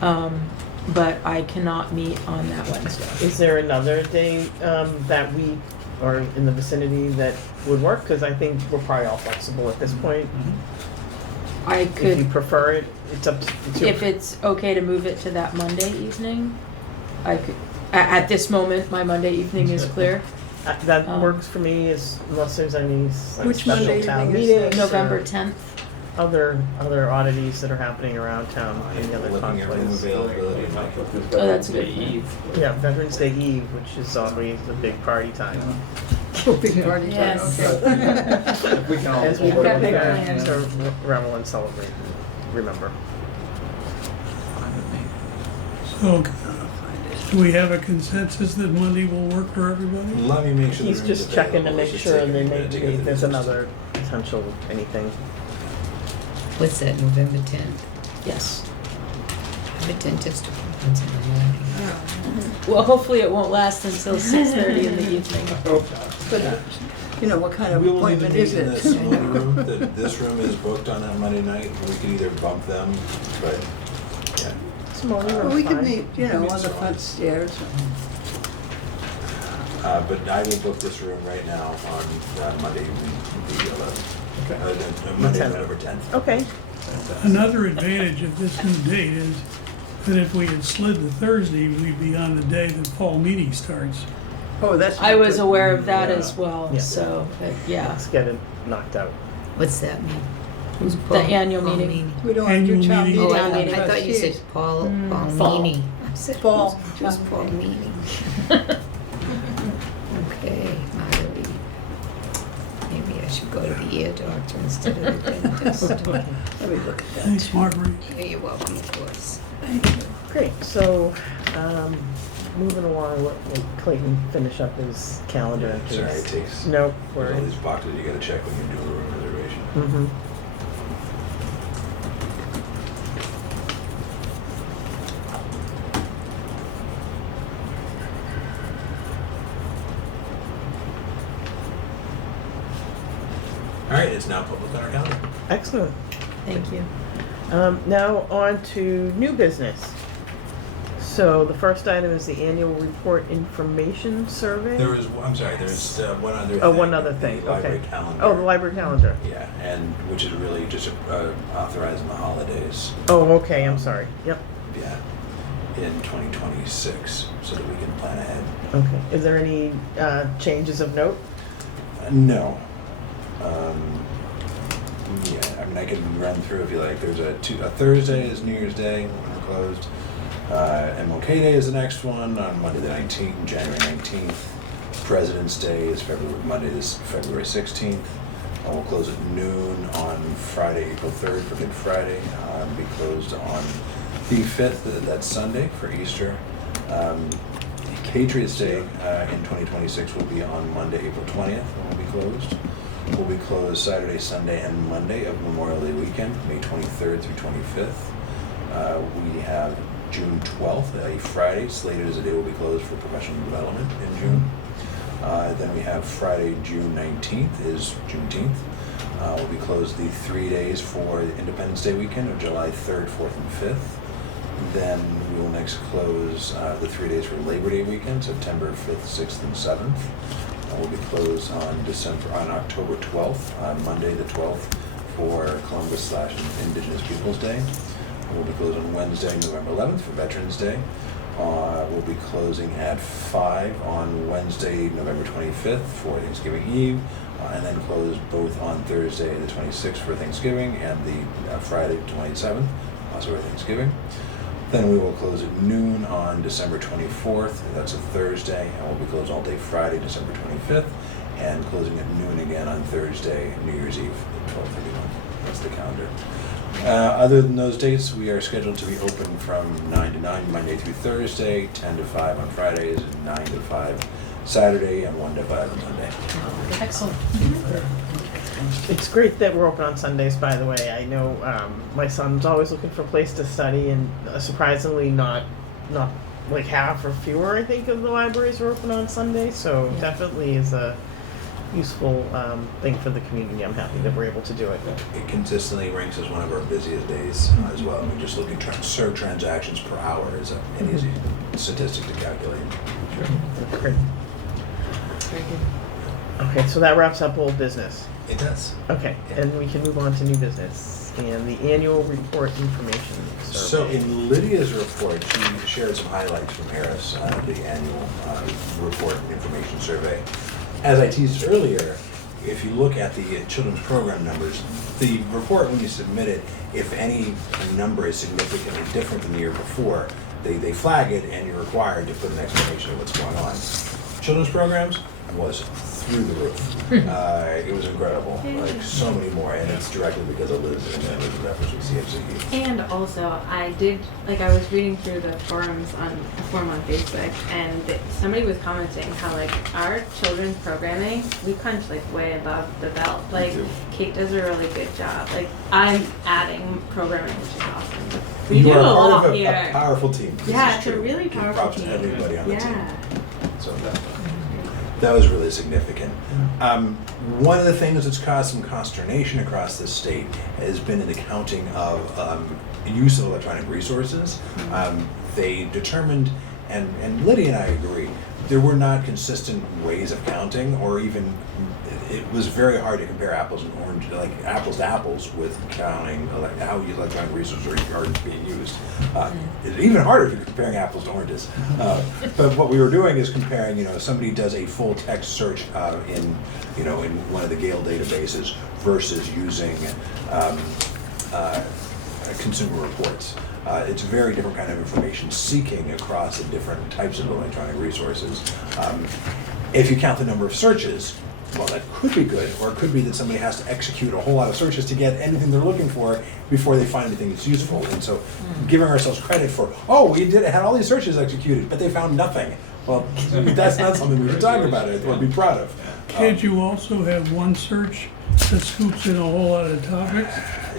But I cannot meet on that Wednesday. Is there another day that week or in the vicinity that would work? Because I think we're probably all flexible at this point. I If you could, prefer it, it's up to it's your- if it's okay to move it to that Monday evening, I could, at this moment, my Monday evening is clear. That Um, works for me, unless there's any like, Which special Monday town evening is meetings, this? November or 10th. other oddities that are happening around town. Any other Looking at room conflicts? availability. Oh, that's a good point. Yeah, Veterans Day Eve, which is always a big party time. Big party time, Yes. okay. We can all. As we We've got big prepare plans. to revel and celebrate, remember. So, do we have a consensus that Monday will work for everybody? Let me make sure. the He's room's just checking to available. make It's just sure taking they a may, minute to get the there's business another potential anything. What's that, November 10th? Yes. I'm a dentist appointments in the morning. Well, hopefully it won't last until 6:30 in the evening. But, what kind of We will need to appointment meet is in it? this room. This room is booked on that Monday night. We could either bump them, but yeah. Small Well, room, we could fine. meet, on the front stairs. But I will book this room right now on Monday, the 11th. Monday, 10th. November 10th. Okay, Another advantage of this new date is that if we had slid to Thursday, we'd be on the day the fall meeting starts. Oh, that's. I was good. aware of that Yeah. as well, Yeah. so, yeah. let's get it knocked out. What's that mean? Who's The Paul? annual Paul meeting. We don't want to do Annual town meeting. meeting. Oh, Town I meeting. thought you said trustees. Paul, Paul Fall. Meany. I said, Fall. who's Paul Meany? Okay, Marguerite. Maybe I should go to the ear doctor instead of the dentist. Let me look at that. Thanks, Marguerite. Yeah, you're welcome, of course. Great, so, moving along, let Clayton finish up his calendar. in Sorry, case- it takes. No There's all worries. these boxes you gotta check when you do a room reservation. Mm-hmm. All right, it's now public on our calendar. Excellent. Thank you. Now on to new business. So the first item is the annual report information survey. There was, I'm sorry, there's one other thing. Oh, one other thing, The library okay. calendar. Oh, the library calendar. Yeah, and which is really just authorizing the holidays. Oh, okay, I'm sorry. Yep. Yeah, in 2026, so that we can plan ahead. Okay. Is there any changes of note? No. Yeah, I mean, I can run through if you like. There's a Thursday is New Year's Day when we're closed. MLK Day is the next one on Monday the 19th, January 19th. President's Day is Monday this February 16th. We'll close at noon on Friday, April 3rd for Good Friday. Be closed on the 5th, that's Sunday for Easter. Patriots Day in 2026 will be on Monday, April 20th, when we'll be closed. We'll be closed Saturday, Sunday, and Monday of Memorial Day weekend, May 23rd through 25th. We have June 12th, a Friday, slated as a day will be closed for professional development in June. Then we have Friday, June 19th is Juneteenth. We'll be closed the 3 days for the Independence Day weekend of July 3rd, 4th, and 5th. Then we will next close the 3 days for Labor Day weekend, September 5th, 6th, and 7th. We'll be closed on October 12th, Monday the 12th, for Columbus/Indigenous Peoples Day. We'll be closed on Wednesday, November 11th for Veterans Day. We'll be closing at 5 on Wednesday, November 25th for Thanksgiving Eve, and then close both on Thursday, the 26th for Thanksgiving, and the Friday, 27th, also for Thanksgiving. Then we will close at noon on December 24th, that's a Thursday, and we'll be closed all day Friday, December 25th, and closing at noon again on Thursday, New Year's Eve, 12/31. That's the calendar. Other than those dates, we are scheduled to be open from 9 to 9 Monday through Thursday, 10 to 5 on Fridays, 9 to 5 Saturday, and 1 to 5 on Sunday. Excellent. It's great that we're open on Sundays, by the way. I know my son's always looking for a place to study, and surprisingly not like half or fewer, I think, of the libraries are open on Sunday. So definitely is a useful thing for the community. I'm happy that we're able to do it. It consistently ranks as one of our busiest days as well. I mean, just looking at serve transactions per hour is an easy statistic to calculate. That's great. Okay, so that wraps up old business. It does. Okay, and we can move on to new business and the annual report information So survey. in Lydia's report, she shared some highlights from Harris, the annual report and information survey. As I teased earlier, if you look at the children's program numbers, the report, when you submit it, if any number is significantly different than the year before, they flag it and you're required to put an explanation of what's going on. Children's programs was through the roof. It was incredible, like so many more, and it's directly because of Liz and Liz's efforts with CFCE. And also, I was reading through the forums on a forum on Facebook, and somebody was commenting how like our children's programming, we punch like way above the belt. Like do. Kate does a really good job. Like I'm adding programming, which is awesome. We You do are a part lot of a here. powerful team. This Yeah, is it's a true. really Give powerful props to team. everybody on the team. Yeah. So that was really significant. One of the things that's caused some consternation across this state has been in the counting of use of electronic resources. They determined, and Lydia and I agree, there were not consistent ways of counting, or even it was very hard to compare apples and oranges, like apples to apples, with counting like how electronic resources are being used. It's even harder if you're comparing apples to oranges. But what we were doing is comparing, somebody does a full text search in one of the Gale databases versus using consumer reports. It's a very different kind of information seeking across the different types of electronic resources. If you count the number of searches, well, that could be good, or it could be that somebody has to execute a whole lot of searches to get anything they're looking for before they find anything that's useful. And so giving ourselves credit for, we had all these searches executed, but they found nothing. Well, that's not something we should talk about or be proud of. Can't you also have one search that scoops in a whole lot of topics?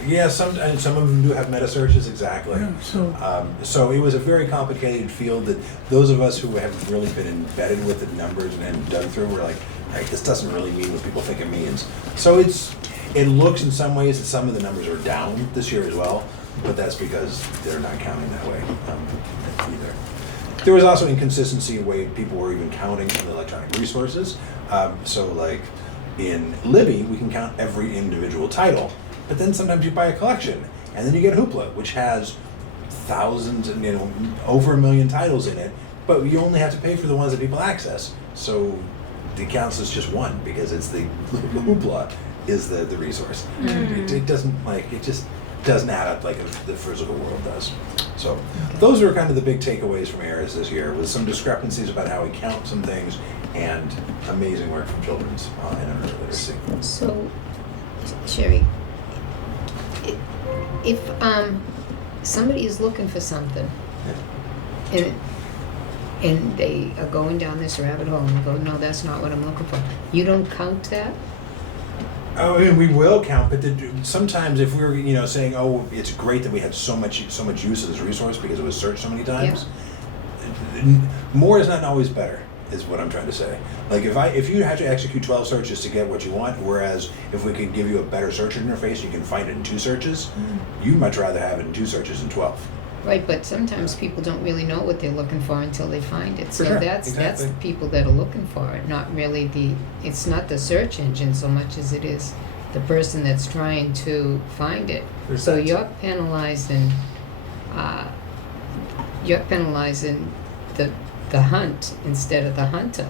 Yeah, some of them do have meta searches, exactly. Yeah, So it was a very complicated field that those of us who have really been embedded with the numbers and dug through were like, this doesn't really mean what people think it means. So it looks in some ways that some of the numbers are down this year as well, but that's because they're not counting that way either. There was also inconsistency in the way people were even counting some of the electronic resources. So like in Libby, we can count every individual title, but then sometimes you buy a collection, and then you get Hoopla, which has thousands and over 1 million titles in it, but you only have to pay for the ones that people access. So it counts as just one because it's the Hoopla is the resource. It just doesn't add up like the physical world does. So those are kind of the big takeaways from ARIS this year, with some discrepancies about how we count some things and amazing work from children's and early literacy. So, Sherry, if somebody is looking for something, and they are going down this rabbit hole and go, no, that's not what I'm looking for, you don't count that? Oh, and we will count, but sometimes if we're saying, it's great that we had so much use of this resource because it was searched so many times. More is not always better, is what I'm trying to say. Like if you have to execute 12 searches to get what you want, whereas if we could give you a better search interface, you can find it in 2 searches. You'd much rather have it in 2 searches than 12. Right, but sometimes people don't really know what they're looking for until they find it. So sure, that's exactly. the people that are looking for it, not really it's not the search engine so much as it is the person that's trying to find it. So you're penalizing the hunt instead of the hunter.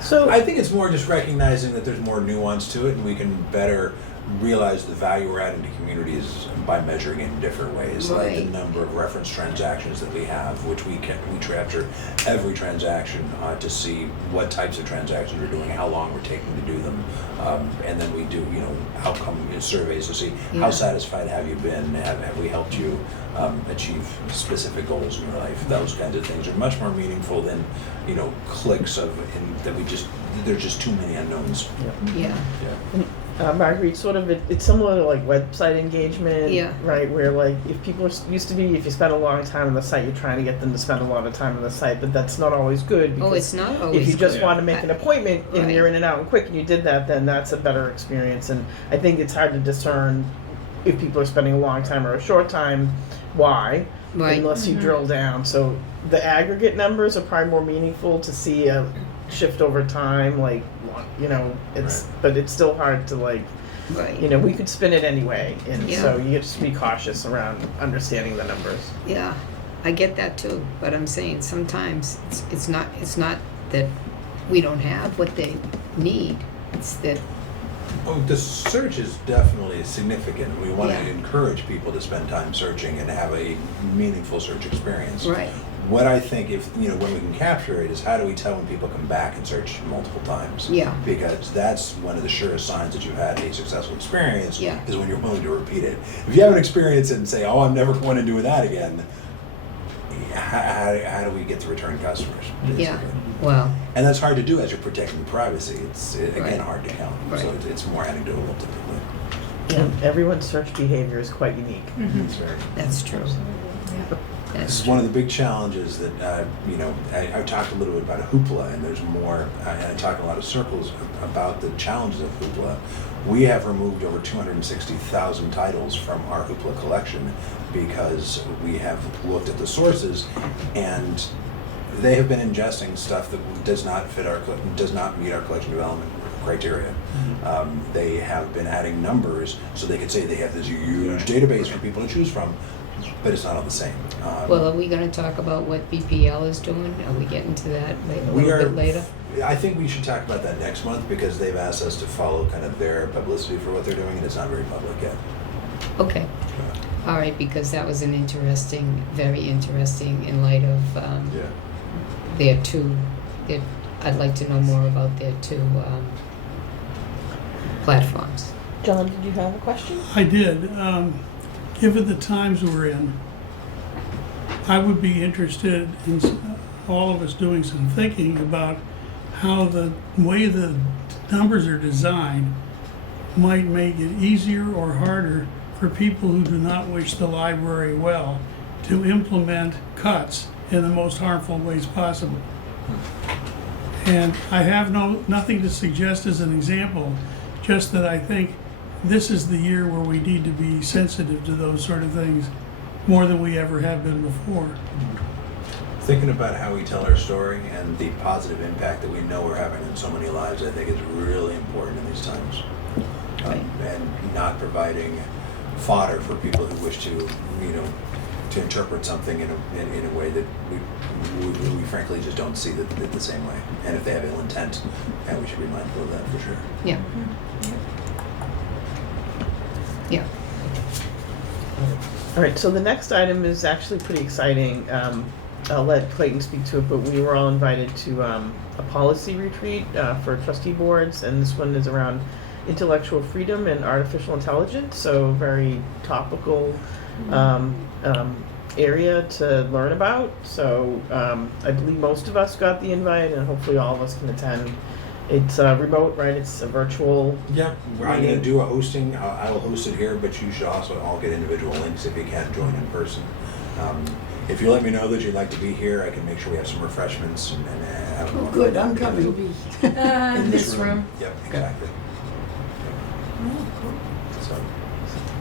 So I think it's more just recognizing that there's more nuance to it, and we can better realize the value we're adding to communities by measuring it in different ways, like the Right. number of reference transactions that we have, which we capture every transaction to see what types of transactions we're doing, how long we're taking to do them, and then we do outcome surveys to see how satisfied have you been, have we helped you achieve specific goals in your life. Those kinds of things are much more meaningful than clicks there's just too many unknowns. Yeah. Marguerite, sort of, it's similar to like website engagement, Yeah. right? Where like if people used to be, if you spend a long time on the site, you're trying to get them to spend a lot of time on the site, but that's not always good. Oh, because it's not always if you just good. want to make an appointment and Right. you're in and out and quick and you did that, then that's a better experience. And I think it's hard to discern if people are spending a long time or a short time, why, Right. unless you drill down. So the aggregate numbers are probably more meaningful to see a shift over time, like, you know, it's, but it's still hard to like, Right. you know, we could spin it anyway, and Yeah. so you just be cautious around understanding the numbers. Yeah, I get that too, but I'm saying sometimes it's not that we don't have what they need. It's that Oh, the search is definitely significant. We want Yeah. to encourage people to spend time searching and have a meaningful search experience. right. What I think, if you know, when we can capture it, is how do we tell when people come back and search multiple times? Yeah. Because that's one of the surest signs that you've had a successful experience. Yeah. Is when you're willing to repeat it. If you have an experience and say, "Oh, I'm never going to do that again," how do we get to return customers? Yeah. basically? Well, And that's hard to do as you're protecting privacy. It's again Right. hard to count. So Right. it's more anecdotal typically. Yeah, everyone's search behavior is quite unique. It's very. that's true. This That's is one of the big challenges that, you know, I talked a little bit about Hoopla, and there's more, I talk in a lot of circles about the challenges of Hoopla. We have removed over 260,000 titles from our Hoopla collection because we have looked at the sources, and they have been ingesting stuff that does not meet our collection development criteria. They have been adding numbers so they could say they have this huge database for people to choose from, but it's not all the same. well, are we going to talk about what BPL is doing? Are we getting to that a We little are. bit later? I think we should talk about that next month because they've asked us to follow kind of their publicity for what they're doing, and it's not very public yet. Okay. All right, because that was very interesting in light of Yeah. their two. I'd like to know more about their two platforms. John, did you have a question? I did. Given the times we're in, I would be interested in all of us doing some thinking about how the way the numbers are designed might make it easier or harder for people who do not wish the library well to implement cuts in the most harmful ways possible. And I have nothing to suggest as an example, just that I think this is the year where we need to be sensitive to those sort of things more than we ever have been before. Thinking about how we tell our story and the positive impact that we know we're having in so many lives, I think is really important in these times. Right. And not providing fodder for people who wish to, you know, to interpret something in a way that we frankly just don't see it the same way. And if they have ill intent, we should be mindful of that for sure. Yeah. Yeah. All right, so the next item is actually pretty exciting. I'll let Clayton speak to it, but we were all invited to a policy retreat for trustee boards, and this one is around intellectual freedom and artificial intelligence, so very topical area to learn about. So I believe most of us got the invite, and hopefully all of us can attend. It's remote, right? It's a virtual. Yeah, I'm going to do a hosting. I will host it here, but you should also all get individual links if you can't join in person. If you let me know that you'd like to be here, I can make sure we have some refreshments and have Oh, good, I'm coming. in this room? Yep, exactly. So,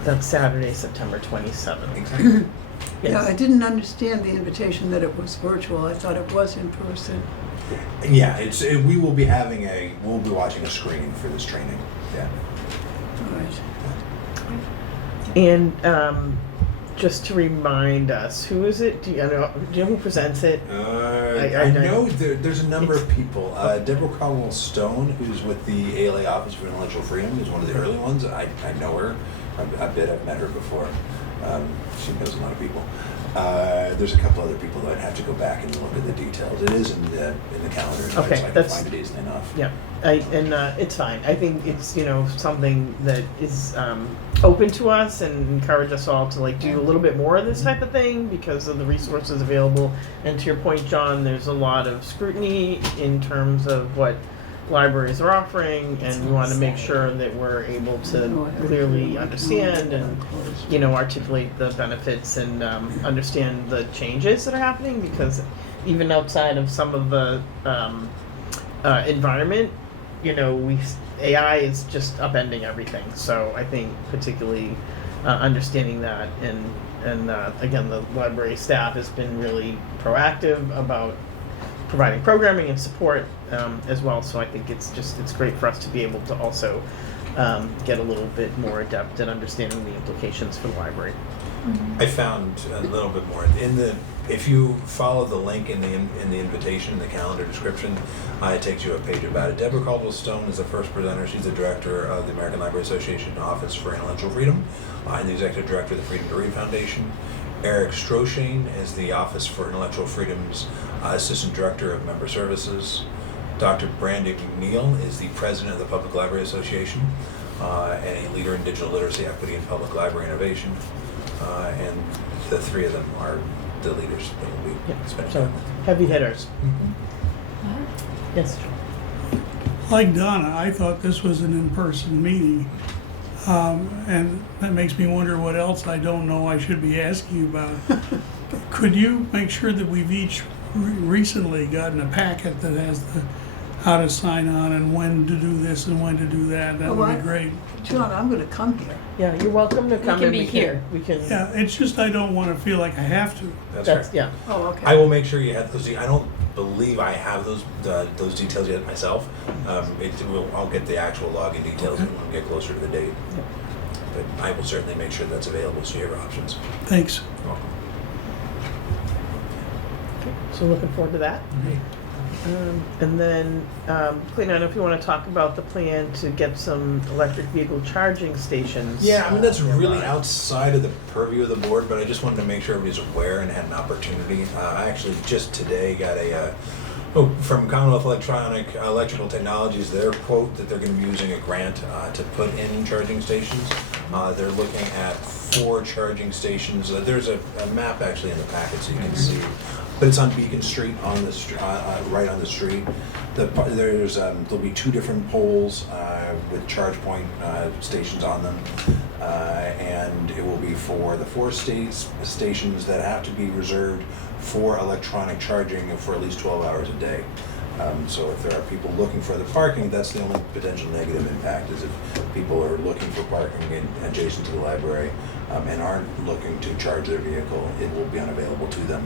That's Saturday, September 27th. exactly. Yeah, I Yes. didn't understand the invitation that it was virtual. I thought it was in person. Yeah, we will be we'll be watching a screen for this training. Yeah. All right. And just to remind us, who is it? Do you know who presents it? I know there's a number of people. Deborah Caldwell Stone, who's with the ALA Office for Intellectual Freedom, is one of the early ones. I know her a bit. I've met her before. She knows a lot of people. There's a couple other people that I'd have to go back and look at the details. It is in the calendar, so Okay, I can that's- find it easily enough. Yeah, it's fine. I think it's something that is open to us, and encourage us all to like do a little bit more of this type of thing because of the resources available. And to your point, John, there's a lot of scrutiny in terms of what libraries are offering, and we want to make sure that we're able to clearly understand and, you know, articulate the benefits and understand the changes that are happening, because even outside of some of the environment, you know, AI is just upending everything. So I think particularly understanding that, and again, the library staff has been really proactive about providing programming and support as well. So I think it's great for us to be able to also get a little bit more adept at understanding the implications for the library. I found a little bit more if you follow the link in the invitation, in the calendar description, it takes you a page about it. Deborah Caldwell-Stone is the first presenter. She's the director of the American Library Association Office for Intellectual Freedom and the executive director of the Freedom to Read Foundation. Eric Stroshane is the Office for Intellectual Freedom's assistant director of member services. Dr. Brandy McNeil is the president of the Public Library Association and a leader in digital literacy, equity, and public library innovation. And the three of them are the leaders that will be spending So time with. heavy hitters. Mm-hmm. Yes. Like Donna, I thought this was an in-person meeting. And that makes me wonder what else I don't know I should be asking you about. Could you make sure that we've each recently gotten a packet that has the how to sign on and when to do this and when to do that? That would be great. John, I'm going to come here. Yeah, you're welcome to come. can and be here. We can. Yeah, it's just I don't want to feel like I have to. That's That's right. yeah. Oh, okay. I will make sure you have those. I don't believe I have those details yet myself. I'll get the actual login details when we get closer to the date. Yep. But I will certainly make sure that's available so you have options. Thanks. You're welcome. Okay. So looking forward to that. And then, Clayton, I don't know if you want to talk about the plan to get some electric vehicle charging stations. Yeah, I mean, that's really nearby. outside of the purview of the board, but I just wanted to make sure everybody's aware and had an opportunity. I actually just today got from Commonwealth Electrical Technologies, their quote that they're going to be using a grant to put in charging stations. They're looking at 4 charging stations. There's a map actually in the packet so you can see. But it's on Beacon Street, on the right on the street. There'll be 2 different poles with charge point stations on them, and it will be for the 4 stations that have to be reserved for electronic charging for at least 12 hours a day. So if there are people looking for the parking, that's the only potential negative impact, is if people are looking for parking adjacent to the library and aren't looking to charge their vehicle, it will be unavailable to them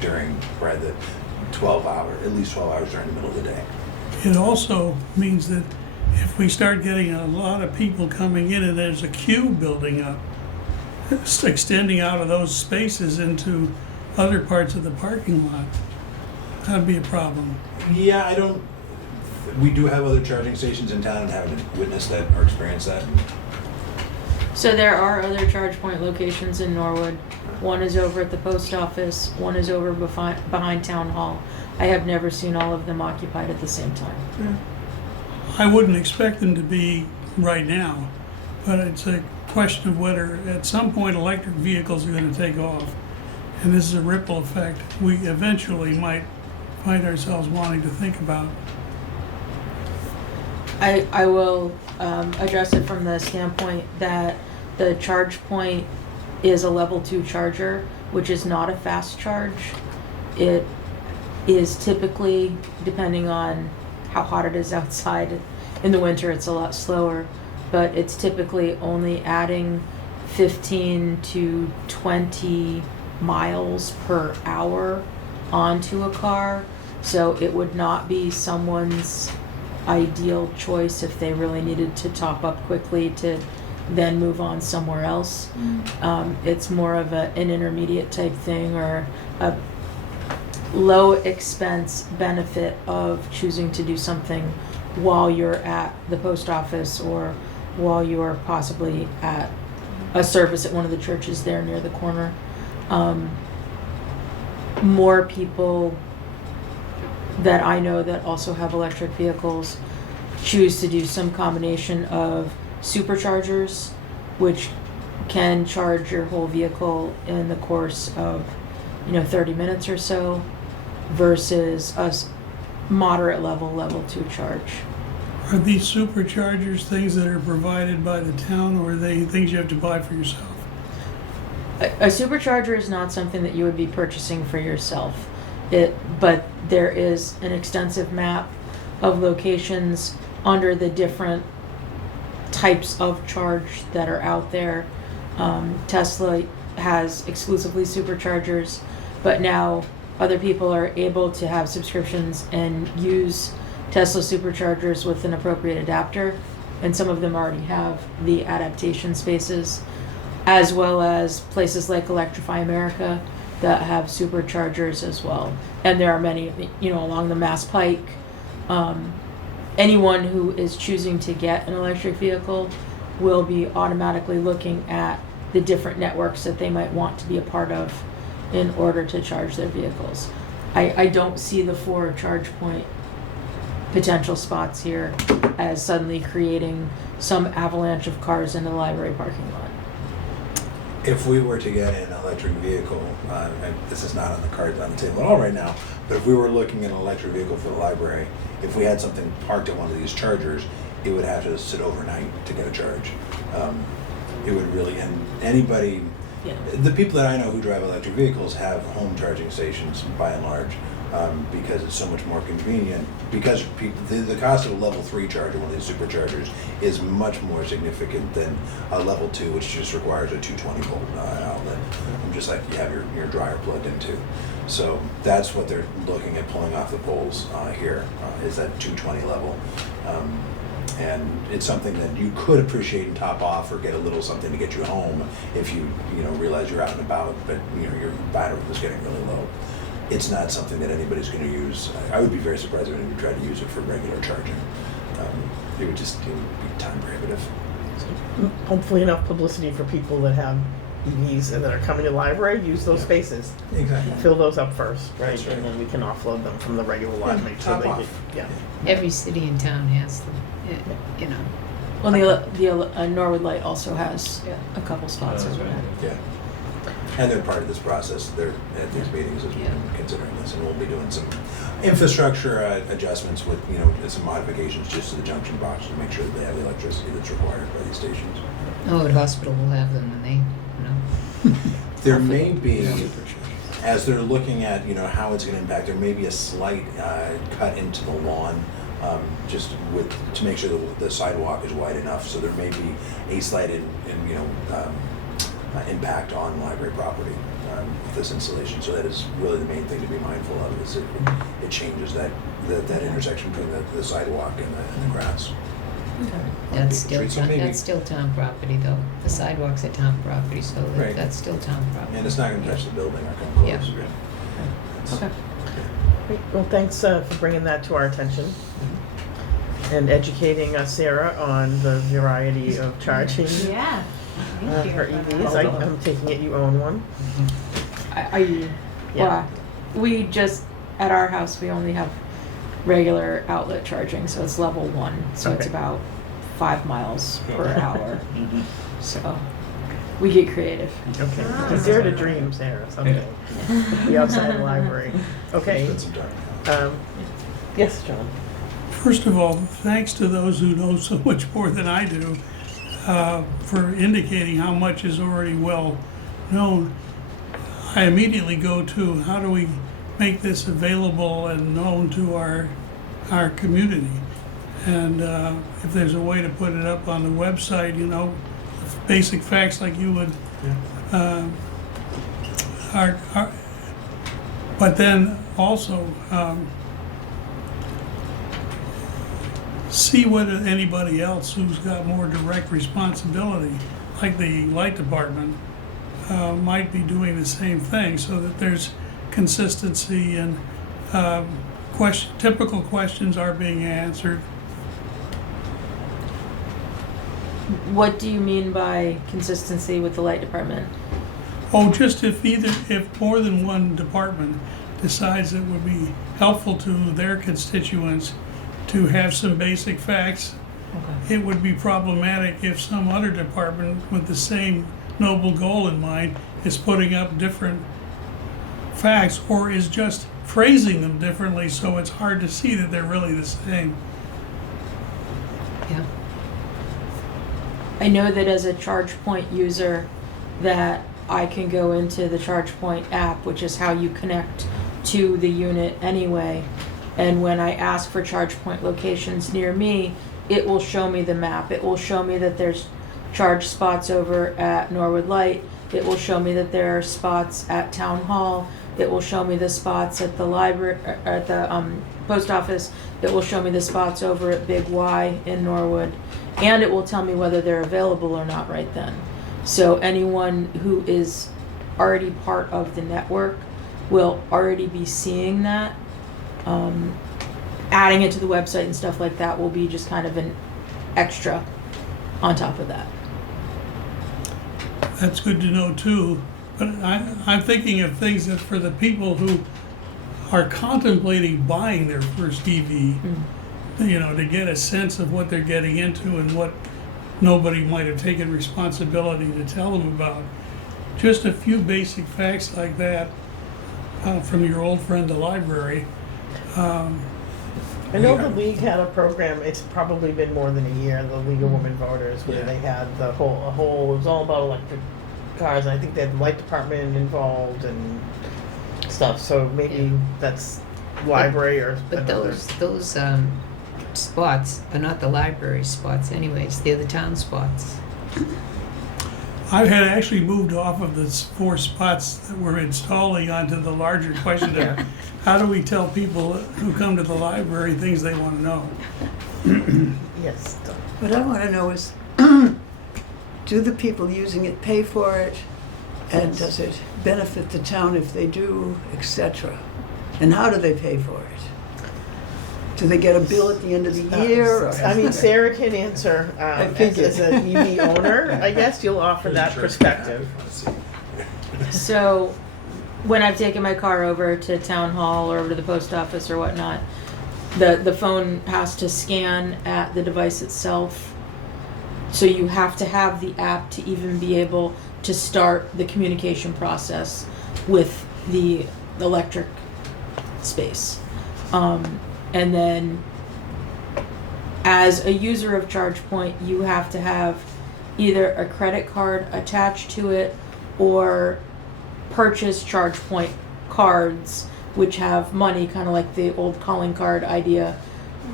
during the 12 hours, at least 12 hours during the middle of the day. It also means that if we start getting a lot of people coming in and there's a queue building up, it's extending out of those spaces into other parts of the parking lot, that'd be a problem. Yeah, we do have other charging stations in town and haven't witnessed that or experienced that. So there are other charge point locations in Norwood. One is over at the post office, one is over behind Town Hall. I have never seen all of them occupied at the same time. I wouldn't expect them to be right now, but it's a question of whether at some point electric vehicles are going to take off. And this is a ripple effect we eventually might find ourselves wanting to think about. I will address it from the standpoint that the charge point is a level 2 charger, which is not a fast charge. It is typically, depending on how hot it is outside, in the winter it's a lot slower, but it's typically only adding 15 to 20 miles per hour onto a car. So it would not be someone's ideal choice if they really needed to top up quickly to then move on somewhere else. It's more of an intermediate type thing, or a low expense benefit of choosing to do something while you're at the post office or while you're possibly at a service at one of the churches there near the corner. More people that I know that also have electric vehicles choose to do some combination of superchargers, which can charge your whole vehicle in the course of 30 minutes or so, versus a moderate level 2 charge. Are these superchargers things that are provided by the town, or are they things you have to buy for yourself? A supercharger is not something that you would be purchasing for yourself. But there is an extensive map of locations under the different types of charge that are out there. Tesla has exclusively superchargers, but now other people are able to have subscriptions and use Tesla superchargers with an appropriate adapter, and some of them already have the adaptation spaces, as well as places like Electrify America that have superchargers as well. And there are many, along the Mass Pike. Anyone who is choosing to get an electric vehicle will be automatically looking at the different networks that they might want to be a part of in order to charge their vehicles. I don't see the 4 charge point potential spots here as suddenly creating some avalanche of cars in the library parking lot. If we were to get an electric vehicle, and this is not on the cards on the table at all right now, but if we were looking at an electric vehicle for the library, if we had something parked at one of these chargers, it would have to sit overnight to get a charge. It would really, and anybody, Yeah. the people that I know who drive electric vehicles have home charging stations by and large, because it's so much more convenient. Because the cost of a level 3 charger, one of these superchargers, is much more significant than a level 2, which just requires a 220 volt outlet, just like you have your dryer plugged into. So that's what they're looking at pulling off the poles here, is that 220 level. And it's something that you could appreciate and top off, or get a little something to get you home if you realize you're out and about, but your battery was getting really low. It's not something that anybody's going to use. I would be very surprised if anybody tried to use it for regular charging. It would be time prohibitive. Hopefully enough publicity for people that have EVs and that are coming to the library, use those spaces. Exactly. Fill those up first, right? That's right. And then we can offload them from the regular lot, make sure top they off. get, Every city in town has them, Well, the Norwood Light also has a couple spots over there. Yeah. And they're part of this process. They're at these meetings as we've been considering this, and we'll be doing some infrastructure adjustments with, some modifications just to the junction box to make sure that they have the electricity that's required by these stations. Oh, the hospital will have them, and they, There may be, as they're looking at, how it's going to impact, there may be a slight cut into the lawn, just to make sure that the sidewalk is wide enough. So there may be a slight impact on library property with this installation. So that is really the main thing to be mindful of, is it changes that intersection between the sidewalk and the grass. that's still, So maybe- that's still town property though. The sidewalks are town property, so Right. that's still town property. And it's not going to touch the building or come Yeah. close. Okay. Great. Well, thanks for bringing that to our attention and educating us, Sarah, on the variety of charging Yeah. Thank you. for EVs. I'm taking it you own one. Are you? Yeah. Well, we just, at our house, we only have regular outlet charging, so it's level 1. So it's Okay. about 5 miles per hour. So we get creative. Okay. Ah. Just dare to dream, Sarah, someday. Be outside the library. Okay. Spend some time. Yes, John. First of all, thanks to those who know so much more than I do for indicating how much is already well known. I immediately go to, how do we make this available and known to our community? And if there's a way to put it up on the website, basic facts like you would, but then also see what anybody else who's got more direct responsibility, like the light department, might be doing the same thing, so that there's consistency and typical questions are being answered. What do you mean by consistency with the light department? Oh, just if more than one department decides it would be helpful to their constituents to have some basic facts, Okay. it would be problematic if some other department with the same noble goal in mind is putting up different facts, or is just phrasing them differently, so it's hard to see that they're really the same. Yeah. I know that as a ChargePoint user, that I can go into the ChargePoint app, which is how you connect to the unit anyway. And when I ask for ChargePoint locations near me, it will show me the map. It will show me that there's charge spots over at Norwood Light. It will show me that there are spots at Town Hall. It will show me the spots at the library, at the post office. It will show me the spots over at Big Y in Norwood. And it will tell me whether they're available or not right then. So anyone who is already part of the network will already be seeing that. Adding it to the website and stuff like that will be just kind of an extra on top of that. That's good to know too. But I'm thinking of things that for the people who are contemplating buying their first EV, you know, to get a sense of what they're getting into and what nobody might have taken responsibility to tell them about. Just a few basic facts like that from your old friend, the library. I know the league had a program. It's probably been more than a year. The League of Women Voters, where they had a whole. It was all about electric cars. And I think they had the light department involved and stuff. So maybe that's library or. But another. those spots are not the library spots anyways. They're the town spots. I had actually moved off of the 4 spots that we're installing onto the larger question of how do we tell people who come to the library things they want to know? Yes. What I want to know is, do the people using it pay for it? And does it benefit the town if they do, etc.? And how do they pay for it? Do they get a bill at the end of the year? Or? I mean, Sarah can answer as an EV owner. I guess you'll offer that perspective. So when I've taken my car over to Town Hall or over to the post office or whatnot, the phone has to scan at the device itself. So you have to have the app to even be able to start the communication process with the electric space. And then as a user of ChargePoint, you have to have either a credit card attached to it or purchase ChargePoint cards, which have money, kind of like the old calling card idea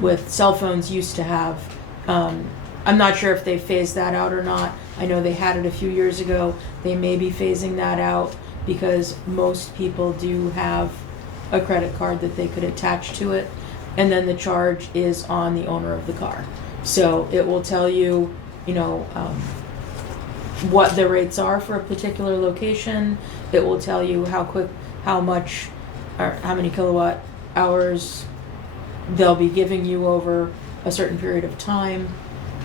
with cell phones used to have. I'm not sure if they phased that out or not. I know they had it a few years ago. They may be phasing that out because most people do have a credit card that they could attach to it. And then the charge is on the owner of the car. So it will tell you, you know, what the rates are for a particular location. It will tell you how much, or how many kilowatt hours they'll be giving you over a certain period of time.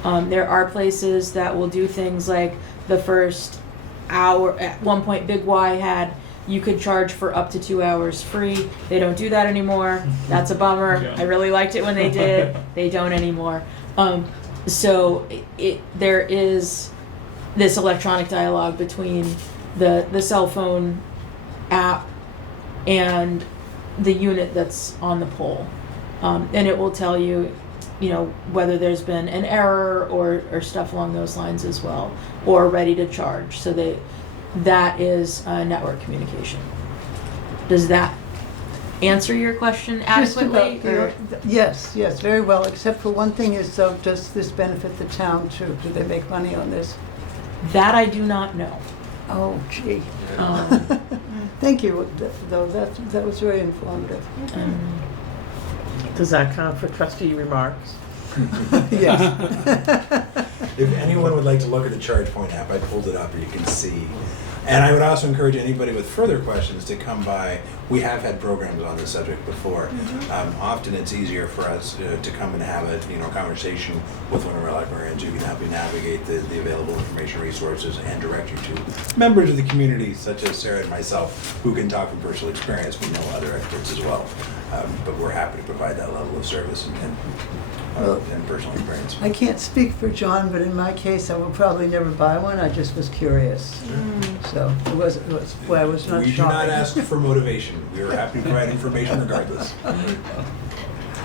There are places that will do things like the first hour. At one point, Big Y had you could charge for up to 2 hours free. They don't do that anymore. That's a bummer. Yeah. I really liked it when they did. They don't anymore. So there is this electronic dialogue between the cell phone app and the unit that's on the pole. And it will tell you, you know, whether there's been an error or stuff along those lines as well, or ready to charge. So that is network communication. Does that answer your question adequately? Yes, very well, except for one thing is, does this benefit the town too? Do they make money on this? That I do not know. Oh, gee. Um, Thank you, though, that was very informative. Does that count for trustee remarks? Yes. If anyone would like to look at the ChargePoint app, I pulled it up and you can see. And I would also encourage anybody with further questions to come by. We have had programs on this subject before. Often it's easier for us to come and have a conversation with one of our librarians who can help you navigate the available information resources and direct you to members of the community such as Sarah and myself who can talk from personal experience. We know other experts as well. But we're happy to provide that level of service and personal experience. I can't speak for John, but in my case, I will probably never buy one. I just was curious. So it was why I was not We do shopping. not ask for motivation. We are happy to provide information regardless.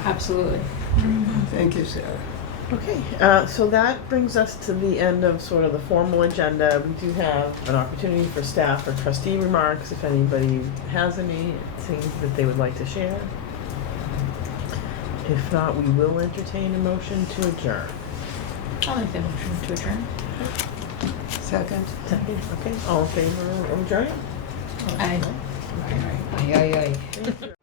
Absolutely. Thank you, Sarah. Okay, so that brings us to the end of sort of the formal agenda. We do have an opportunity for staff or trustee remarks if anybody has any things that they would like to share. If not, we will entertain a motion to adjourn. I'll make the motion to adjourn. Second. Second, okay, all in favor of adjourning? Aye. Aye, aye, aye. Thank you.